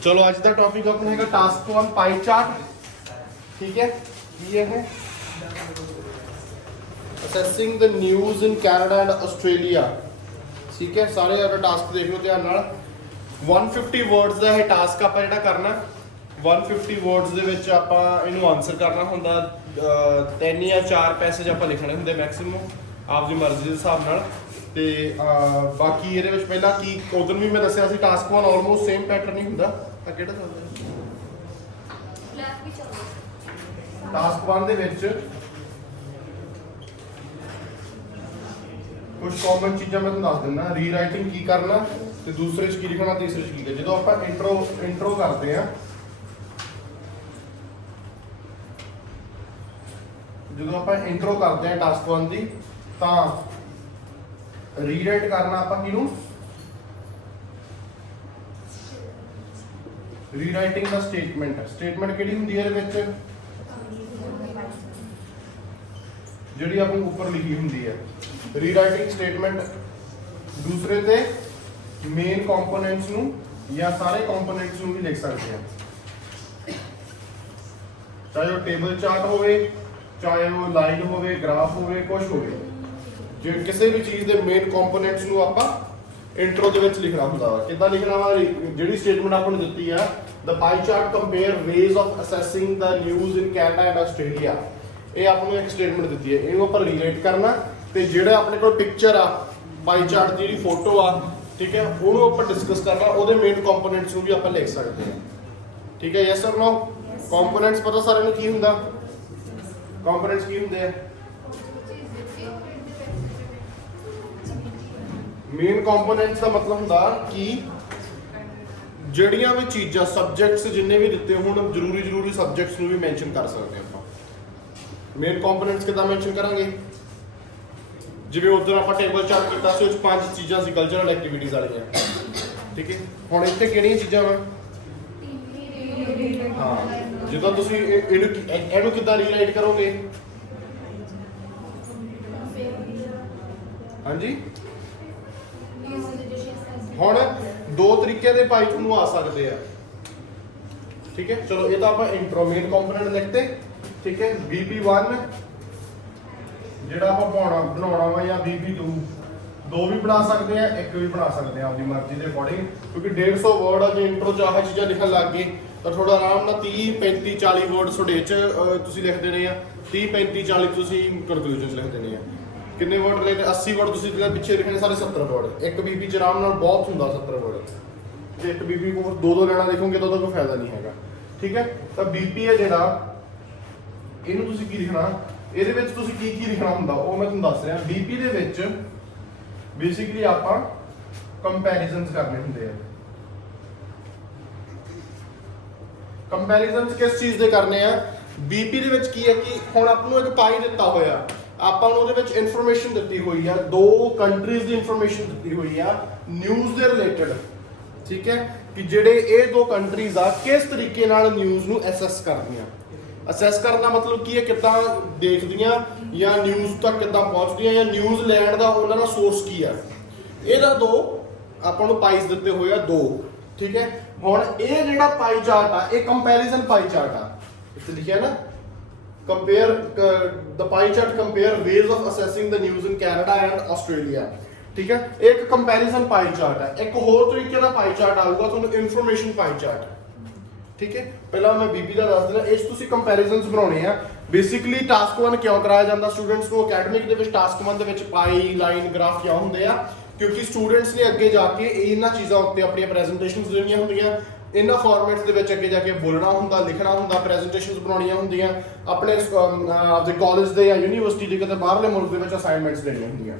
चलो अज का टॉपिक अपना है टास्क 1 पाई चार्ट। ठीक है, ये है assessing the news in Canada and Australia. ठीक है, सारे अगर टास्क देख लो ध्यान नाल। 150 वर्ड्स का है टास्क आप जो करना। 150 वर्ड्स ਦੇ ਵਿੱਚ ਆਪਾਂ ਇਹਨੂੰ ਆਨਸਰ ਕਰਨਾ ਹੁੰਦਾ। 3 ਜਾਂ 4 ਪੈਸੇਜ ਆਪਾਂ ਲਿਖਣੇ ਹੁੰਦੇ ਮੈਕਸਿਮਮ ਆਪ ਦੀ ਮਰਜ਼ੀ ਦੇ ਹਿਸਾਬ ਨਾਲ। ਤੇ ਬਾਕੀ ਇਹਦੇ ਵਿੱਚ ਪਹਿਲਾਂ ਕੀ ਉਦੋਂ ਵੀ ਮੈਂ ਦੱਸਿਆ ਸੀ ਟਾਸਕ 1 ਆਲਮੋਸਟ ਸੇਮ ਪੈਟਰਨ ਹੀ ਹੁੰਦਾ। ਆ ਕਿਹੜਾ ਚੱਲਦਾ ਲੈਫਟ ਵੀ ਚੱਲਦਾ। ਟਾਸਕ 1 ਦੇ ਵਿੱਚ ਕੁਝ ਕਾਮਨ ਚੀਜ਼ਾਂ ਮੈਂ ਤੁਹਾਨੂੰ ਦੱਸ ਦਿੰਦਾ। ਰੀਰਾਈਟਿੰਗ ਕੀ ਕਰਨਾ ਤੇ ਦੂਸਰੇ 'ਚ ਕੀ ਲਿਖਣਾ, ਤੀਸਰੇ 'ਚ ਕੀ ਲਿਖਣਾ। ਜਦੋਂ ਆਪਾਂ ਇੰਟਰੋ ਕਰਦੇ ਆ, ਜਦੋਂ ਆਪਾਂ ਇੰਟਰੋ ਕਰਦੇ ਆ ਟਾਸਕ 1 ਦੀ, ਤਾਂ ਰੀਰਾਈਟ ਕਰਨਾ ਆਪਾਂ ਕਿਹਨੂੰ, ਰੀਰਾਈਟਿੰਗ ਦਾ ਸਟੇਟਮੈਂਟ ਕਿਹੜੀ ਹੁੰਦੀ ਹੈ ਇਹਦੇ ਵਿੱਚ, ਜਿਹੜੀ ਆਪਾਂ ਉੱਪਰ ਲਿਖੀ ਹੁੰਦੀ ਹੈ ਰੀਰਾਈਟਿੰਗ ਸਟੇਟਮੈਂਟ। ਦੂਸਰੇ ਤੇ ਮੇਨ ਕੰਪੋਨੈਂਟਸ ਨੂੰ ਜਾਂ ਸਾਰੇ ਕੰਪੋਨੈਂਟਸ ਨੂੰ ਵੀ ਲਿਖ ਸਕਦੇ ਆ, ਚਾਹੇ ਉਹ ਟੇਬਲ ਚਾਰਟ ਹੋਵੇ, ਚਾਹੇ ਉਹ ਲਾਈਨ ਹੋਵੇ, ਗ੍ਰਾਫ ਹੋਵੇ, ਕੁਝ ਹੋਵੇ। ਜੇ ਕਿਸੇ ਵੀ ਚੀਜ਼ ਦੇ ਮੇਨ ਕੰਪੋਨੈਂਟਸ ਨੂੰ ਆਪਾਂ ਇੰਟਰੋ ਦੇ ਵਿੱਚ ਲਿਖਣਾ ਹੁੰਦਾ ਵਾ। ਕਿੱਦਾਂ ਲਿਖਣਾ ਵਾ, ਜਿਹੜੀ ਸਟੇਟਮੈਂਟ ਆਪਾਂ ਨੂੰ ਦਿੱਤੀ ਆ, the pie chart compare ways of accessing the news in Canada and Australia. ਇਹ ਆਪਾਂ ਨੂੰ ਇੱਕ ਸਟੇਟਮੈਂਟ ਦਿੱਤੀ ਹੈ, ਇਹਨੂੰ ਆਪਾਂ ਰੀਰਾਈਟ ਕਰਨਾ। ਤੇ ਜਿਹੜਾ ਆਪਣੇ ਕੋਲ ਪਿਕਚਰ ਆ ਪਾਈ ਚਾਰਟ ਦੀ, ਜਿਹੜੀ ਫੋਟੋ ਆ, ਠੀਕ ਹੈ, ਉਹਨੂੰ ਆਪਾਂ ਡਿਸਕਸ ਕਰਨਾ। ਉਹਦੇ ਮੇਨ ਕੰਪੋਨੈਂਟਸ ਨੂੰ ਵੀ ਆਪਾਂ ਲਿਖ ਸਕਦੇ ਹਾਂ। ਠੀਕ ਹੈ, ਯੈਸ অর ਨੋ। ਕੰਪੋਨੈਂਟਸ ਪਤਾ ਸਾਰਿਆਂ ਨੂੰ ਕੀ ਹੁੰਦਾ, ਕੰਪੋਨੈਂਟਸ ਕੀ ਹੁੰਦੇ ਆ। ਮੇਨ ਕੰਪੋਨੈਂਟਸ ਦਾ ਮਤਲਬ ਹੁੰਦਾ ਕਿ ਜਿਹੜੀਆਂ ਵੀ ਚੀਜ਼ਾਂ, ਸਬਜੈਕਟਸ ਜਿੰਨੇ ਵੀ ਦਿੱਤੇ ਹੋਣ, ਜ਼ਰੂਰੀ ਸਬਜੈਕਟਸ ਨੂੰ ਵੀ ਮੈਂਸ਼ਨ ਕਰ ਸਕਦੇ ਆਪਾਂ। ਮੇਨ ਕੰਪੋਨੈਂਟਸ ਕਿੱਦਾਂ ਮੈਂਸ਼ਨ ਕਰਾਂਗੇ, ਜਿਵੇਂ ਉਧਰ ਆਪਾਂ ਟੇਬਲ ਚਾਰਟ ਕੀਤਾ ਸੀ, ਉਹ 'ਚ 5 ਚੀਜ਼ਾਂ ਸੀ ਕਲਚਰਲ ਐਕਟੀਵਿਟੀਜ਼ ਵਾਲੀਆਂ। ਠੀਕ ਹੈ, ਹੁਣ ਇੱਥੇ ਕਿਹੜੀਆਂ ਚੀਜ਼ਾਂ ਵਾ। ਹਾਂ, ਜਦੋਂ ਤੁਸੀਂ ਇਹਨੂੰ ਕਿੱਦਾਂ ਰੀਰਾਈਟ ਕਰੋਗੇ। ਹਾਂਜੀ, ਹੁਣ 2 ਤਰੀਕੇ ਦੇ ਪਾਈ ਨੂੰ ਆ ਸਕਦੇ ਆ। ਠੀਕ ਹੈ, ਚਲੋ ਇਹ ਤਾਂ ਆਪਾਂ ਇੰਟਰੋ ਮੇਨ ਕੰਪੋਨੈਂਟ ਲਿਖਤੇ। ਠੀਕ ਹੈ, BP1 ਜਿਹੜਾ ਆਪਾਂ ਬਣਾਉਣਾ ਵਾ, ਜਾਂ BP2 ਦੋ ਵੀ ਬਣਾ ਸਕਦੇ ਆ, ਇੱਕ ਵੀ ਬਣਾ ਸਕਦੇ ਆ ਆਪਣੀ ਮਰਜ਼ੀ ਦੇ ਅਕੋਰਡਿੰਗ। ਕਿਉਂਕਿ 150 ਵਰਡ ਆ, ਜੇ ਇੰਟਰੋ 'ਚ ਆਹ ਚੀਜ਼ਾਂ ਲਿਖਣ ਲੱਗ ਗਏ ਤਾਂ ਥੋੜਾ ਆਰਾਮ ਨਾਲ 30 35 40 ਵਰਡ ਤੁਹਾਡੇ 'ਚ ਤੁਸੀਂ ਲਿਖ ਦੇਣੇ ਆ। 30 35 40 ਤੁਸੀਂ ਕਨਕਲੂਜਨ ਲਿਖ ਦੇਣੇ ਆ। ਕਿੰਨੇ ਵਰਡ ਲਿਖਦੇ, 80 ਵਰਡ ਤੁਸੀਂ ਜਿਹੜਾ ਪਿੱਛੇ ਲਿਖਣੇ ਸਾਰੇ 70 ਵਰਡ। ਇੱਕ BP 'ਚ ਆਰਾਮ ਨਾਲ ਬਹੁਤ ਹੁੰਦਾ 70 ਵਰਡ। ਜੇ ਇੱਕ BP ਕੋਲ ਦੋ ਲੈਣਾ ਲਿਖੋਗੇ ਤਾਂ ਉਹਦਾ ਕੋਈ ਫਾਇਦਾ ਨਹੀਂ ਹੈਗਾ। ਠੀਕ ਹੈ, ਤਾਂ BP ਹੈ ਜਿਹੜਾ, ਇਹਨੂੰ ਤੁਸੀਂ ਕੀ ਲਿਖਣਾ, ਇਹਦੇ ਵਿੱਚ ਤੁਸੀਂ ਕੀ ਲਿਖਣਾ ਹੁੰਦਾ ਉਹ ਮੈਂ ਤੁਹਾਨੂੰ ਦੱਸ ਰਿਹਾ। BP ਦੇ ਵਿੱਚ ਬੇਸਿਕਲੀ ਆਪਾਂ ਕੰਪੈਰੀਜ਼ਨਸ ਕਰਨੇ ਹੁੰਦੇ ਆ। ਕੰਪੈਰੀਜ਼ਨਸ ਕਿਸ ਚੀਜ਼ ਦੇ ਕਰਨੇ ਆ। BP ਦੇ ਵਿੱਚ ਕੀ ਹੈ ਕਿ ਹੁਣ ਆਪਾਂ ਨੂੰ ਇੱਕ ਪਾਈ ਦਿੱਤਾ ਹੋਇਆ, ਆਪਾਂ ਨੂੰ ਉਹਦੇ ਵਿੱਚ ਇਨਫੋਰਮੇਸ਼ਨ ਦਿੱਤੀ ਹੋਈ ਆ, 2 ਕੰਟਰੀਜ਼ ਦੀ ਇਨਫੋਰਮੇਸ਼ਨ ਦਿੱਤੀ ਹੋਈ ਆ ਨਿਊਜ਼ ਦੇ ਰਿਲੇਟਡ। ਠੀਕ ਹੈ, ਕਿ ਜਿਹੜੇ ਇਹ 2 ਕੰਟਰੀਜ਼ ਆ ਕਿਸ ਤਰੀਕੇ ਨਾਲ ਨਿਊਜ਼ ਨੂੰ ਅਸੈਸ ਕਰਦੀਆਂ। ਅਸੈਸ ਕਰਨ ਦਾ ਮਤਲਬ ਕੀ ਹੈ, ਕਿੱਦਾਂ ਦੇਖਦੀਆਂ ਜਾਂ ਨਿਊਜ਼ ਤੱਕ ਕਿੱਦਾਂ ਪਹੁੰਚਦੀਆਂ, ਜਾਂ ਨਿਊਜ਼ ਲੈਣ ਦਾ ਉਹਨਾਂ ਦਾ ਸੋਰਸ ਕੀ ਆ। ਇਹਦਾ 2 ਆਪਾਂ ਨੂੰ ਪਾਈਸ ਦਿੱਤੇ ਹੋਏ ਆ 2। ਠੀਕ ਹੈ, ਹੁਣ ਇਹ ਜਿਹੜਾ ਪਾਈ ਚਾਰਟ ਆ, ਇਹ ਕੰਪੈਰੀਜ਼ਨ ਪਾਈ ਚਾਰਟ ਆ। ਇੱਥੇ ਲਿਖਿਆ ਨਾ, compare the pie chart compare ways of accessing the news in Canada and Australia. ਠੀਕ ਹੈ, ਇੱਕ ਕੰਪੈਰੀਜ਼ਨ ਪਾਈ ਚਾਰਟ ਹੈ। ਇੱਕ ਹੋਰ ਤਰੀਕੇ ਦਾ ਪਾਈ ਚਾਰਟ ਆਊਗਾ ਤੁਹਾਨੂੰ, ਇਨਫੋਰਮੇਸ਼ਨ ਪਾਈ ਚਾਰਟ। ਠੀਕ ਹੈ, ਪਹਿਲਾਂ ਮੈਂ BP ਦਾ ਦੱਸ ਦਿੰਦਾ। ਇਸ ਤੁਸੀਂ ਕੰਪੈਰੀਜ਼ਨਸ ਬਣਾਉਣੇ ਆ। ਬੇਸਿਕਲੀ ਟਾਸਕ 1 ਕਿਉਂ ਕਰਾਇਆ ਜਾਂਦਾ ਸਟੂਡੈਂਟਸ ਨੂੰ ਅਕੈਡਮਿਕ ਦੇ ਵਿੱਚ। ਟਾਸਕ 1 ਦੇ ਵਿੱਚ ਪਾਈ, ਲਾਈਨ, ਗ੍ਰਾਫ ਕਿਉਂ ਹੁੰਦੇ ਆ, ਕਿਉਂਕਿ ਸਟੂਡੈਂਟਸ ਨੇ ਅੱਗੇ ਜਾ ਕੇ ਇਹਨਾਂ ਚੀਜ਼ਾਂ ਉੱਤੇ ਆਪਣੀਆਂ ਪ੍ਰੈਜੈਂਟੇਸ਼ਨਸ ਦੇਣੀਆਂ ਹੁੰਦੀਆਂ। ਇਹਨਾਂ ਫਾਰਮੈਟਸ ਦੇ ਵਿੱਚ ਅੱਗੇ ਜਾ ਕੇ ਬੋਲਣਾ ਹੁੰਦਾ, ਲਿਖਣਾ ਹੁੰਦਾ, ਪ੍ਰੈਜੈਂਟੇਸ਼ਨਸ ਬਣਾਉਣੀਆਂ ਹੁੰਦੀਆਂ, ਆਪਣੇ ਆਪਦੇ ਕਾਲਜ ਦੇ ਜਾਂ ਯੂਨੀਵਰਸਿਟੀ ਦੇ ਕਿਤੇ ਬਾਹਰਲੇ ਮੁਲਕ ਦੇ ਵਿੱਚ ਅਸਾਈਨਮੈਂਟਸ ਦੇਣੀਆਂ ਹੁੰਦੀਆਂ।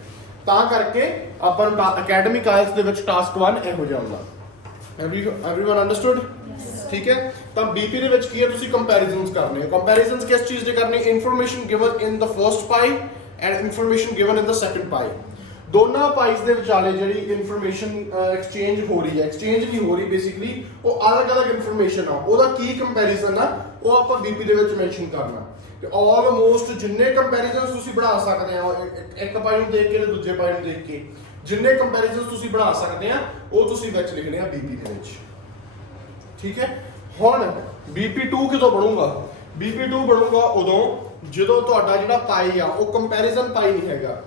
ਤਾਂ ਕਰਕੇ ਆਪਾਂ ਨੂੰ ਅਕੈਡਮਿਕ ਆਇਲਸ ਦੇ ਵਿੱਚ ਟਾਸਕ 1 ਇਹੋ ਜਿਹਾ ਹੁੰਦਾ। Everyone understood. ਠੀਕ ਹੈ, ਤਾਂ BP ਦੇ ਵਿੱਚ ਕੀ ਹੈ, ਤੁਸੀਂ ਕੰਪੈਰੀਜ਼ਨਸ ਕਰਨੇ ਆ। ਕੰਪੈਰੀਜ਼ਨਸ ਕਿਸ ਚੀਜ਼ ਦੇ ਕਰਨੇ, information given in the first pie and information given in the second pie. ਦੋਨਾਂ ਪਾਈਸ ਦੇ ਵਿਚਾਲੇ ਜਿਹੜੀ ਇਨਫੋਰਮੇਸ਼ਨ ਐਕਸਚੇਂਜ ਹੋ ਰਹੀ ਹੈ, ਐਕਸਚੇਂਜ ਨਹੀਂ ਹੋ ਰਹੀ ਬੇਸਿਕਲੀ, ਉਹ ਅਲੱਗ-ਅਲੱਗ ਇਨਫੋਰਮੇਸ਼ਨ ਆ, ਉਹਦਾ ਕੀ ਕੰਪੈਰੀਜ਼ਨ ਆ ਉਹ ਆਪਾਂ BP ਦੇ ਵਿੱਚ ਮੈਂਸ਼ਨ ਕਰਨਾ। ਤੇ ਆਲਮੋਸਟ ਜਿੰਨੇ ਕੰਪੈਰੀਜ਼ਨਸ ਤੁਸੀਂ ਬਣਾ ਸਕਦੇ ਆ, ਇੱਕ ਪਾਈ ਨੂੰ ਦੇਖ ਕੇ ਤੇ ਦੂਜੇ ਪਾਈ ਨੂੰ ਦੇਖ ਕੇ, ਜਿੰਨੇ ਕੰਪੈਰੀਜ਼ਨਸ ਤੁਸੀਂ ਬਣਾ ਸਕਦੇ ਆ ਉਹ ਤੁਸੀਂ ਵਿੱਚ ਲਿਖਣੇ ਆ BP ਦੇ ਵਿੱਚ। ਠੀਕ ਹੈ। ਹੁਣ BP2 ਕਿਦੋਂ ਬਣੂਗਾ? BP2 ਬਣੂਗਾ ਉਦੋਂ ਜਦੋਂ ਤੁਹਾਡਾ ਜਿਹੜਾ ਪਾਈ ਆ ਉਹ ਕੰਪੈਰੀਜ਼ਨ ਪਾਈ ਨਹੀਂ ਹੈਗਾ,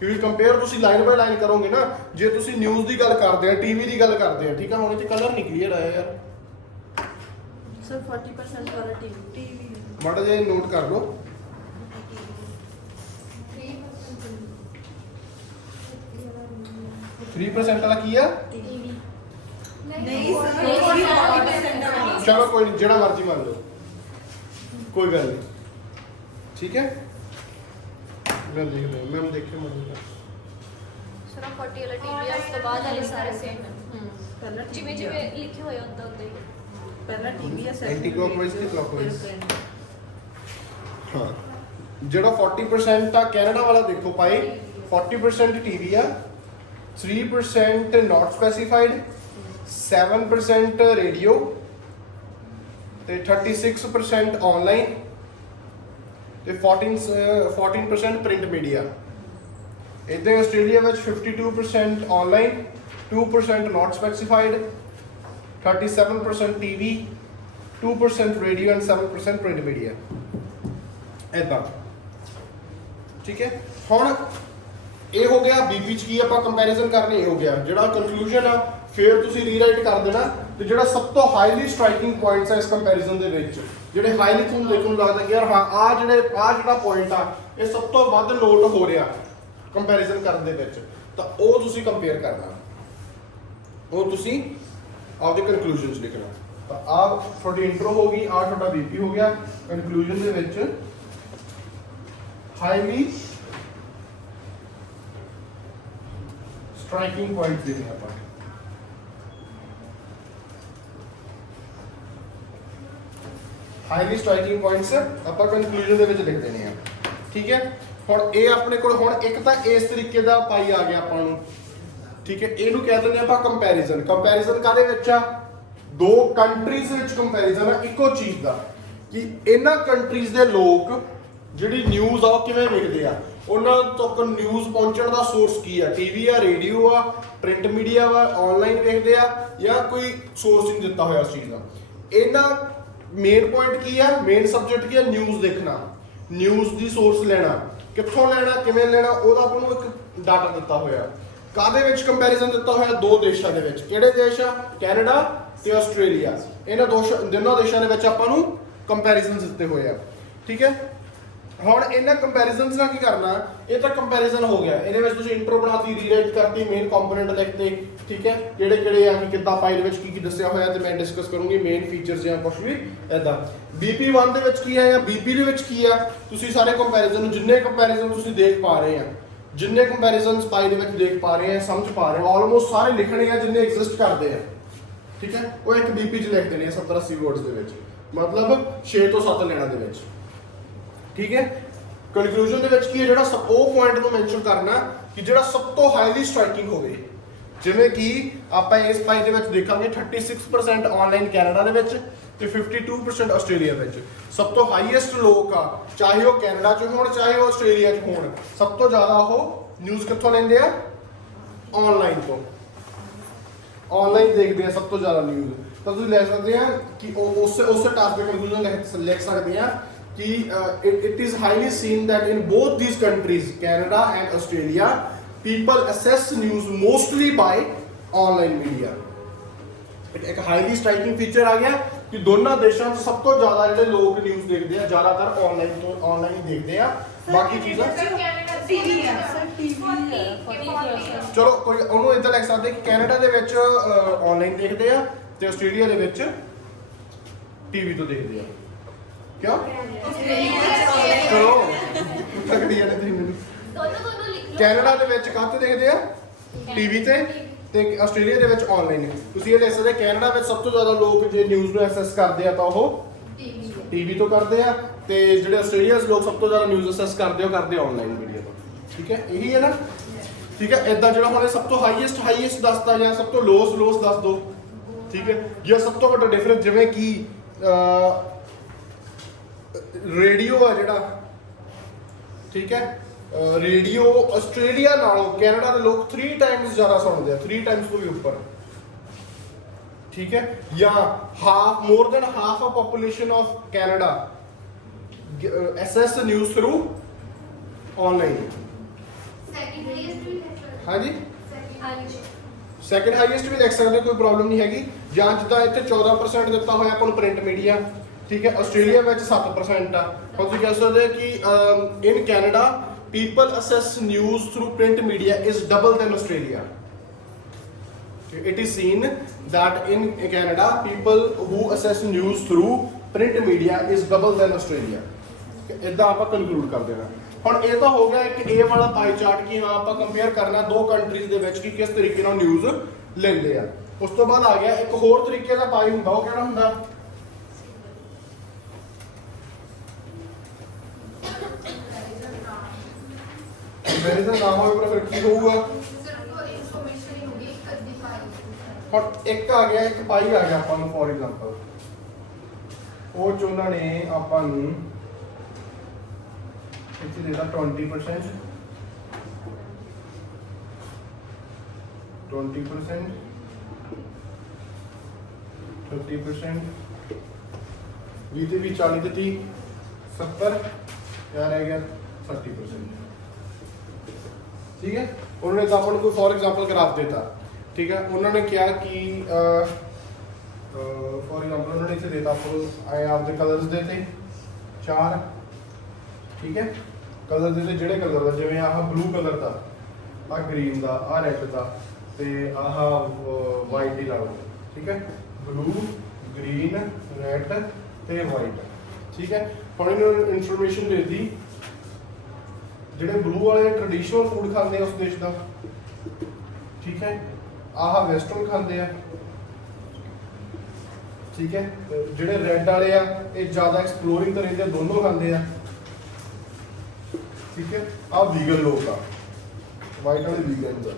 ਕਿਉਂਕਿ ਕੰਪੇਅਰ ਤੁਸੀਂ ਲਾਈਨ ਬਾਈ ਲਾਈਨ ਕਰੋਗੇ ਨਾ। ਜੇ ਤੁਸੀਂ ਨਿਊਜ਼ ਦੀ ਗੱਲ ਕਰਦੇ ਆ, ਟੀਵੀ ਦੀ ਗੱਲ ਕਰਦੇ ਆ, ਠੀਕ ਆ। ਹੁਣ ਇਹ ਕਲਰ ਨਹੀਂ ਕਲੀਅਰ ਆਇਆ ਯਾਰ ਸਰ 40% ਵਾਲਾ ਟੀਵੀ ਮਾੜਾ ਜਿਹਾ ਨੋਟ ਕਰ ਲਓ। 3% ਵਾਲਾ ਕੀ ਆ? ਨਹੀਂ ਸਰ ਚਲੋ ਕੋਈ ਨਹੀਂ, ਜਿਹੜਾ ਮਰਜ਼ੀ ਮੰਨ ਲਓ, ਕੋਈ ਗੱਲ ਨਹੀਂ, ਠੀਕ ਹੈ। ਮੈਂ ਦੇਖ ਰਿਹਾ, ਮੈਂ ਦੇਖਿਆ ਮੰਨ ਸਰ 40 ਵਾਲਾ ਟੀਵੀ ਆ, ਉਸ ਤੋਂ ਬਾਅਦ ਵਾਲੇ ਸਾਰੇ ਸੇਮ ਪਹਿਲਾਂ ਜਿਵੇਂ ਜਿਵੇਂ ਲਿਖੇ ਹੋਏ ਹੁੰਦਾ ਹੁੰਦਾ ਹੀ। ਪਹਿਲਾਂ ਟੀਵੀ ਆ ਸਰ ਐਂਟੀ ਕਲੌਕਵਾਈਜ਼ ਤੇ ਕਲੌਕਵਾਈਜ਼। ਹਾਂ, ਜਿਹੜਾ 40% ਆ ਕੈਨੇਡਾ ਵਾਲਾ ਦੇਖੋ ਭਾਈ, 40% ਟੀਵੀ ਆ, 3% ਨਾਟ ਸਪੈਸੀਫਾਈਡ, 7% ਰੇਡੀਓ ਤੇ 36% ਆਨਲਾਈਨ ਤੇ 14% ਪ੍ਰਿੰਟ ਮੀਡੀਆ। ਇੱਦਾਂ ਆਸਟ੍ਰੇਲੀਆ ਵਿੱਚ 52% online, 2% not specified, 37% TV, 2% radio and 7% print media. ਇੱਦਾਂ ਠੀਕ ਹੈ। ਹੁਣ ਇਹ ਹੋ ਗਿਆ BP ਚ ਕੀ ਆਪਾਂ ਕੰਪੈਰੀਜ਼ਨ ਕਰਨੀ, ਇਹ ਹੋ ਗਿਆ ਜਿਹੜਾ ਕਨਕਲੂਜਨ ਆ। ਫਿਰ ਤੁਸੀਂ ਰੀਰਾਈਟ ਕਰ ਦੇਣਾ ਤੇ ਜਿਹੜਾ ਸਭ ਤੋਂ ਹਾਈਲੀ ਸਟ੍ਰਾਈਕਿੰਗ ਪੁਆਇੰਟਸ ਆ ਇਸ ਕੰਪੈਰੀਜ਼ਨ ਦੇ ਵਿੱਚ, ਜਿਹੜੇ ਹਾਈਲੀ ਤੁਹਾਨੂੰ ਦੇਖਣ ਨੂੰ ਲੱਗਦਾ ਕਿ ਯਾਰ ਹਾਂ ਆ ਜਿਹੜਾ ਪੁਆਇੰਟ ਆ ਇਹ ਸਭ ਤੋਂ ਵੱਧ ਨੋਟ ਹੋ ਰਿਹਾ ਕੰਪੈਰੀਜ਼ਨ ਕਰਨ ਦੇ ਵਿੱਚ, ਤਾਂ ਉਹ ਤੁਸੀਂ ਕੰਪੇਅਰ ਕਰਨਾ, ਉਹ ਤੁਸੀਂ ਆਪਦੇ ਕਨਕਲੂਜਨਸ ਲਿਖਣਾ। ਤਾਂ ਆਹ ਤੁਹਾਡੀ ਇੰਟਰੋ ਹੋ ਗਈ, ਆਹ ਤੁਹਾਡਾ BP ਹੋ ਗਿਆ। ਕਨਕਲੂਜਨ ਦੇ ਵਿੱਚ ਹਾਈਲੀ ਸਟ੍ਰਾਈਕਿੰਗ ਪੁਆਇੰਟਸ ਦੇਣੇ ਆਪਾਂ। ਹਾਈਲੀ ਸਟ੍ਰਾਈਕਿੰਗ ਪੁਆਇੰਟਸ ਆਪਾਂ ਕਨਕਲੂਜਨ ਦੇ ਵਿੱਚ ਲਿਖ ਦੇਣੇ ਆ, ਠੀਕ ਹੈ। ਹੁਣ ਇਹ ਆਪਣੇ ਕੋਲ ਹੁਣ ਇੱਕ ਤਾਂ ਇਸ ਤਰੀਕੇ ਦਾ ਪਾਈ ਆ ਗਿਆ ਆਪਾਂ ਨੂੰ, ਠੀਕ ਹੈ। ਇਹਨੂੰ ਕਹਿ ਦਿੰਦੇ ਆਪਾਂ ਕੰਪੈਰੀਜ਼ਨ। ਕੰਪੈਰੀਜ਼ਨ ਕਾਦੇ ਵਿੱਚ ਆ? ਦੋ ਕੰਟਰੀਜ਼ ਵਿੱਚ ਕੰਪੈਰੀਜ਼ਨ ਆ ਇੱਕੋ ਚੀਜ਼ ਦਾ, ਕਿ ਇਹਨਾਂ ਕੰਟਰੀਜ਼ ਦੇ ਲੋਕ ਜਿਹੜੀ ਨਿਊਜ਼ ਆ ਉਹ ਕਿਵੇਂ ਵੇਖਦੇ ਆ, ਉਹਨਾਂ ਤੱਕ ਨਿਊਜ਼ ਪਹੁੰਚਣ ਦਾ ਸੋਰਸ ਕੀ ਆ, ਟੀਵੀ ਆ, ਰੇਡੀਓ ਆ, ਪ੍ਰਿੰਟ ਮੀਡੀਆ ਵਾ, ਆਨਲਾਈਨ ਵੇਖਦੇ ਆ, ਜਾਂ ਕੋਈ ਸੋਰਸ ਨਹੀਂ ਦਿੱਤਾ ਹੋਇਆ ਉਸ ਚੀਜ਼ ਦਾ। ਇਹਨਾਂ ਮੇਨ ਪੁਆਇੰਟ ਕੀ ਆ, ਮੇਨ ਸਬਜੈਕਟ ਕੀ ਆ? ਨਿਊਜ਼ ਦੇਖਣਾ, ਨਿਊਜ਼ ਦੀ ਸੋਰਸ ਲੈਣਾ, ਕਿੱਥੋਂ ਲੈਣਾ, ਕਿਵੇਂ ਲੈਣਾ, ਉਹਦਾ ਆਪਾਂ ਨੂੰ ਇੱਕ ਡਾਟਾ ਦਿੱਤਾ ਹੋਇਆ। ਕਾਦੇ ਵਿੱਚ ਕੰਪੈਰੀਜ਼ਨ ਦਿੱਤਾ ਹੋਇਆ? ਦੋ ਦੇਸ਼ਾਂ ਦੇ ਵਿੱਚ। ਕਿਹੜੇ ਦੇਸ਼ ਆ? ਕੈਨੇਡਾ ਤੇ ਆਸਟ੍ਰੇਲੀਆ। ਇਹਨਾਂ ਦੋਨਾਂ ਦੇਸ਼ਾਂ ਦੇ ਵਿੱਚ ਆਪਾਂ ਨੂੰ ਕੰਪੈਰੀਜ਼ਨ ਦਿੱਤੇ ਹੋਏ ਆ, ਠੀਕ ਹੈ। ਹੁਣ ਇਹਨਾਂ ਕੰਪੈਰੀਜ਼ਨਸ ਨਾਲ ਕੀ ਕਰਨਾ? ਇਹ ਤਾਂ ਕੰਪੈਰੀਜ਼ਨ ਹੋ ਗਿਆ, ਇਹਦੇ ਵਿੱਚ ਤੁਸੀਂ ਇੰਟਰੋ ਬਣਾਤੀ, ਰੀਰਾਈਟ ਕਰਤੀ, ਮੇਨ ਕੰਪੋਨੈਂਟ ਲਿਖਤੇ, ਠੀਕ ਹੈ। ਕਿਹੜੇ ਕਿਹੜੇ ਆ, ਕਿੱਦਾਂ ਫਾਈਲ ਵਿੱਚ ਕੀ ਕੀ ਦੱਸਿਆ ਹੋਇਆ, ਤੇ ਮੈਂ ਡਿਸਕਸ ਕਰੂੰਗੀ ਮੇਨ ਫੀਚਰਸ ਜਾਂ ਕੁਝ ਵੀ ਐਦਾਂ। BP1 ਦੇ ਵਿੱਚ ਕੀ ਆ ਜਾਂ BP ਦੇ ਵਿੱਚ ਕੀ ਆ? ਤੁਸੀਂ ਸਾਰੇ ਕੰਪੈਰੀਜ਼ਨ, ਜਿੰਨੇ ਕੰਪੈਰੀਜ਼ਨ ਤੁਸੀਂ ਦੇਖ ਪਾ ਰਹੇ ਆ, ਜਿੰਨੇ ਕੰਪੈਰੀਜ਼ਨਸ ਪਾਈ ਦੇ ਵਿੱਚ ਦੇਖ ਪਾ ਰਹੇ ਆ, ਸਮਝ ਪਾ ਰਹੇ ਹੋ, ਆਲਮੋਸਟ ਸਾਰੇ ਲਿਖਣੇ ਆ ਜਿੰਨੇ ਐਗਜ਼ਿਸਟ ਕਰਦੇ ਆ, ਠੀਕ ਹੈ। ਉਹ ਇੱਕ BP 'ਚ ਲਿਖ ਦੇਣੇ ਆ 70-80 ਵਰਡਸ ਦੇ ਵਿੱਚ, ਮਤਲਬ 6 ਤੋਂ 7 ਲਾਈਨਾਂ ਦੇ ਵਿੱਚ, ਠੀਕ ਹੈ। ਕਨਕਲੂਜਨ ਦੇ ਵਿੱਚ ਕੀ ਹੈ? ਜਿਹੜਾ ਉਹ ਪੁਆਇੰਟ ਨੂੰ ਮੈਂਸ਼ਨ ਕਰਨਾ ਕਿ ਜਿਹੜਾ ਸਭ ਤੋਂ ਹਾਈਲੀ ਸਟ੍ਰਾਈਕਿੰਗ ਹੋਵੇ। ਜਿਵੇਂ ਕਿ ਆਪਾਂ ਇਸ ਪਾਈ ਦੇ ਵਿੱਚ ਦੇਖਾਂਗੇ 36% ਆਨਲਾਈਨ ਕੈਨੇਡਾ ਦੇ ਵਿੱਚ ਤੇ 52% ਆਸਟ੍ਰੇਲੀਆ ਵਿੱਚ। ਸਭ ਤੋਂ ਹਾਈਐਸਟ ਲੋਕ ਆ, ਚਾਹੇ ਉਹ ਕੈਨੇਡਾ 'ਚ ਹੋਣ ਚਾਹੇ ਉਹ ਆਸਟ੍ਰੇਲੀਆ 'ਚ ਹੋਣ, ਸਭ ਤੋਂ ਜ਼ਿਆਦਾ ਉਹ ਨਿਊਜ਼ ਕਿੱਥੋਂ ਲੈਂਦੇ ਆ? ਆਨਲਾਈਨ ਤੋਂ। ਆਨਲਾਈਨ ਦੇਖਦੇ ਆ ਸਭ ਤੋਂ ਜ਼ਿਆਦਾ ਨਿਊਜ਼। ਤਾਂ ਤੁਸੀਂ ਲੈ ਸਕਦੇ ਆ ਕਿ ਉਸੇ ਟਾਸਕ ਦੇ ਕਨਕਲੂਜਨ ਲਿਖ ਸਕਦੇ ਆ कि it is highly seen that in both these countries, Canada and Australia, people assess news mostly by online media. एक highly striking feature आ गया कि दोनों देशों में सब तो ज़्यादा ਜਿਹੜੇ ਲੋਕ ਨਿਊਜ਼ ਦੇਖਦੇ ਆ ਜ਼ਿਆਦਾਤਰ ਆਨਲਾਈਨ ਦੇਖਦੇ ਆ। ਬਾਕੀ ਚੀਜ਼ਾਂ ਟੀਵੀ ਆ ਸਰ, ਟੀਵੀ ਚਲੋ ਕੋਈ ਉਹਨੂੰ ਇਦਾਂ ਲਿਖ ਸਕਦੇ ਕਿ ਕੈਨੇਡਾ ਦੇ ਵਿੱਚ ਆਨਲਾਈਨ ਦੇਖਦੇ ਆ ਤੇ ਆਸਟ੍ਰੇਲੀਆ ਦੇ ਵਿੱਚ ਟੀਵੀ ਤੋਂ ਦੇਖਦੇ ਆ। ਕਿਉਂ? ਚਲੋ ਤਕੜੀ ਆ ਤੁਸੀਂ ਮੈਨੂੰ। ਦੋਨੋਂ ਲਿਖ ਲਓ। ਕੈਨੇਡਾ ਦੇ ਵਿੱਚ ਕਾਹਤੇ ਦੇਖਦੇ ਆ? ਟੀਵੀ ਤੇ ਆਸਟ੍ਰੇਲੀਆ ਦੇ ਵਿੱਚ ਆਨਲਾਈਨ। ਤੁਸੀਂ ਇਹ ਲਿਖ ਸਕਦੇ ਕੈਨੇਡਾ ਵਿੱਚ ਸਭ ਤੋਂ ਜ਼ਿਆਦਾ ਲੋਕ ਜੇ ਨਿਊਜ਼ ਨੂੰ ਐਕਸੈਸ ਕਰਦੇ ਆ ਤਾਂ ਉਹ ਟੀਵੀ ਤੋਂ ਕਰਦੇ ਆ, ਤੇ ਜਿਹੜੇ ਆਸਟ੍ਰੇਲੀਆ ਦੇ ਲੋਕ ਸਭ ਤੋਂ ਜ਼ਿਆਦਾ ਨਿਊਜ਼ ਐਕਸੈਸ ਕਰਦੇ ਆਨਲਾਈਨ ਮੀਡੀਆ ਤੋਂ, ਠੀਕ ਹੈ। ਇਹੀ ਹੈ ਨਾ, ਠੀਕ ਹੈ। ਇਦਾਂ ਜਿਹੜਾ ਹੁਣ ਸਭ ਤੋਂ ਹਾਈਐਸਟ ਦੱਸਦਾ ਜਾਂ ਸਭ ਤੋਂ ਲੋਸ ਦੱਸ ਦੋ, ਠੀਕ ਹੈ। ਜਾਂ ਸਭ ਤੋਂ ਵੱਡਾ ਡਿਫਰੈਂਸ ਜਿਵੇਂ ਕਿ ਰੇਡੀਓ ਆ ਜਿਹੜਾ, ਠੀਕ ਹੈ। ਰੇਡੀਓ ਆਸਟ੍ਰੇਲੀਆ ਨਾਲੋਂ ਕੈਨੇਡਾ ਦੇ ਲੋਕ 3 ਟਾਈਮਸ ਜ਼ਿਆਦਾ ਸੁਣਦੇ ਆ, 3 ਟਾਈਮਸ ਤੋਂ ਵੀ ਉੱਪਰ। ठीक है, या half more than half a population of Canada access news through online. हाँ जी, ਸੈਕੰਡ ਹਾਈਐਸਟ ਵੀ ਦੇਖ ਸਕਦੇ, ਕੋਈ ਪ੍ਰੋਬਲਮ ਨਹੀਂ ਹੈਗੀ। ਜਾਂ ਜਿੱਦਾਂ ਇੱਥੇ 14% ਦਿੱਤਾ ਹੋਇਆ ਆਪਾਂ ਨੂੰ ਪ੍ਰਿੰਟ ਮੀਡੀਆ, ਠੀਕ ਹੈ, ਆਸਟ੍ਰੇਲੀਆ ਵਿੱਚ 7% ਆ। ਹੁਣ ਤੁਸੀਂ ਕਹਿ ਸਕਦੇ ਕਿ in Canada people access news through print media is double than Australia. It is seen that in Canada people who assess news through print media is double than Australia। ਇਦਾਂ ਆਪਾਂ ਕਨਕਲੂਡ ਕਰ ਦੇਣਾ। ਹੁਣ ਇਹ ਤਾਂ ਹੋ ਗਿਆ ਇੱਕ ਇਹ ਵਾਲਾ ਪਾਈ ਚਾਰਟ ਕਿ ਹਾਂ ਆਪਾਂ ਕੰਪੇਅਰ ਕਰਨਾ ਦੋ ਕੰਟਰੀਜ਼ ਦੇ ਵਿੱਚ ਕਿ ਕਿਸ ਤਰੀਕੇ ਨਾਲ ਨਿਊਜ਼ ਲੈਂਦੇ ਆ। ਉਸ ਤੋਂ ਬਾਅਦ ਆ ਗਿਆ ਇੱਕ ਹੋਰ ਤਰੀਕੇ ਦਾ ਪਾਈ ਹੁੰਦਾ, ਉਹ ਕਿਹੜਾ ਹੁੰਦਾ? ਮੇਰੇ ਤਾਂ ਨਾਮ ਹੋਵੇ ਪਰ ਫਿਰ ਕੀ ਹੋਊਗਾ? ਹੁਣ ਇੱਕ ਆ ਗਿਆ, ਇੱਕ ਪਾਈ ਆ ਗਿਆ ਆਪਾਂ ਨੂੰ ਫੋਰ ਐਗਜ਼ਾਮਪਲ, ਉਹ ਚ ਉਹਨਾਂ ਨੇ ਆਪਾਂ ਨੂੰ ਇੱਥੇ ਦੇਤਾ 20%, 20%, 30%, 20 ਤੇ 20, 40 ਤੇ 30, 70, ਯਾਰ ਰਹਿ ਗਿਆ 30%। ਠੀਕ ਹੈ, ਉਹਨਾਂ ਨੇ ਤਾਂ ਆਪਾਂ ਨੂੰ ਕੋਈ ਫੋਰ ਐਗਜ਼ਾਮਪਲ ਗ੍ਰਾਫ ਦਿੱਤਾ, ਠੀਕ ਹੈ। ਉਹਨਾਂ ਨੇ ਕਿਹਾ ਕਿ ਫੋਰ ਐਗਜ਼ਾਮਪਲ ਉਹਨਾਂ ਨੇ ਇੱਥੇ ਦੇਤਾ ਆਪਾਂ ਨੂੰ ਆਏ ਆਪਦੇ ਕਲਰਸ ਦੇਤੇ 4, ਠੀਕ ਹੈ। ਕਲਰ ਦੇ ਜਿਹੜੇ ਕਲਰ ਦਾ, ਜਿਵੇਂ ਆਹ ਬਲੂ ਕਲਰ ਦਾ, ਆਹ ਗ੍ਰੀਨ ਦਾ, ਆਹ ਰੈੱਡ ਦਾ ਤੇ ਆਹ ਵਾਈਟ ਦੀ ਲਾ ਲਓ, ਠੀਕ ਹੈ। ਬਲੂ, ਗ੍ਰੀਨ, ਰੈੱਡ ਤੇ ਵਾਈਟ, ਠੀਕ ਹੈ। ਹੁਣ ਇਹਨਾਂ ਨੂੰ ਇਨਫੋਰਮੇਸ਼ਨ ਦੇ ਦਿੱਤੀ ਜਿਹੜੇ ਬਲੂ ਵਾਲੇ ਟ੍ਰੈਡੀਸ਼ਨਲ ਫੂਡ ਖਾਂਦੇ ਆ ਉਸ ਦੇਸ਼ ਦਾ, ਠੀਕ ਹੈ। ਆਹ ਵੈਸਟਰਨ ਖਾਂਦੇ ਆ, ਠੀਕ ਹੈ। ਜਿਹੜੇ ਰੈੱਡ ਵਾਲੇ ਆ ਇਹ ਜ਼ਿਆਦਾ ਐਕਸਪਲੋਰਿੰਗ ਤੇ ਰਹਿੰਦੇ, ਦੋਨੋਂ ਖਾਂਦੇ ਆ, ਠੀਕ ਹੈ। ਆਹ ਵੀਗਨ ਲੋਕ ਆ, ਵਾਈਟ ਵਾਲੇ ਵੀਗਨ ਆ,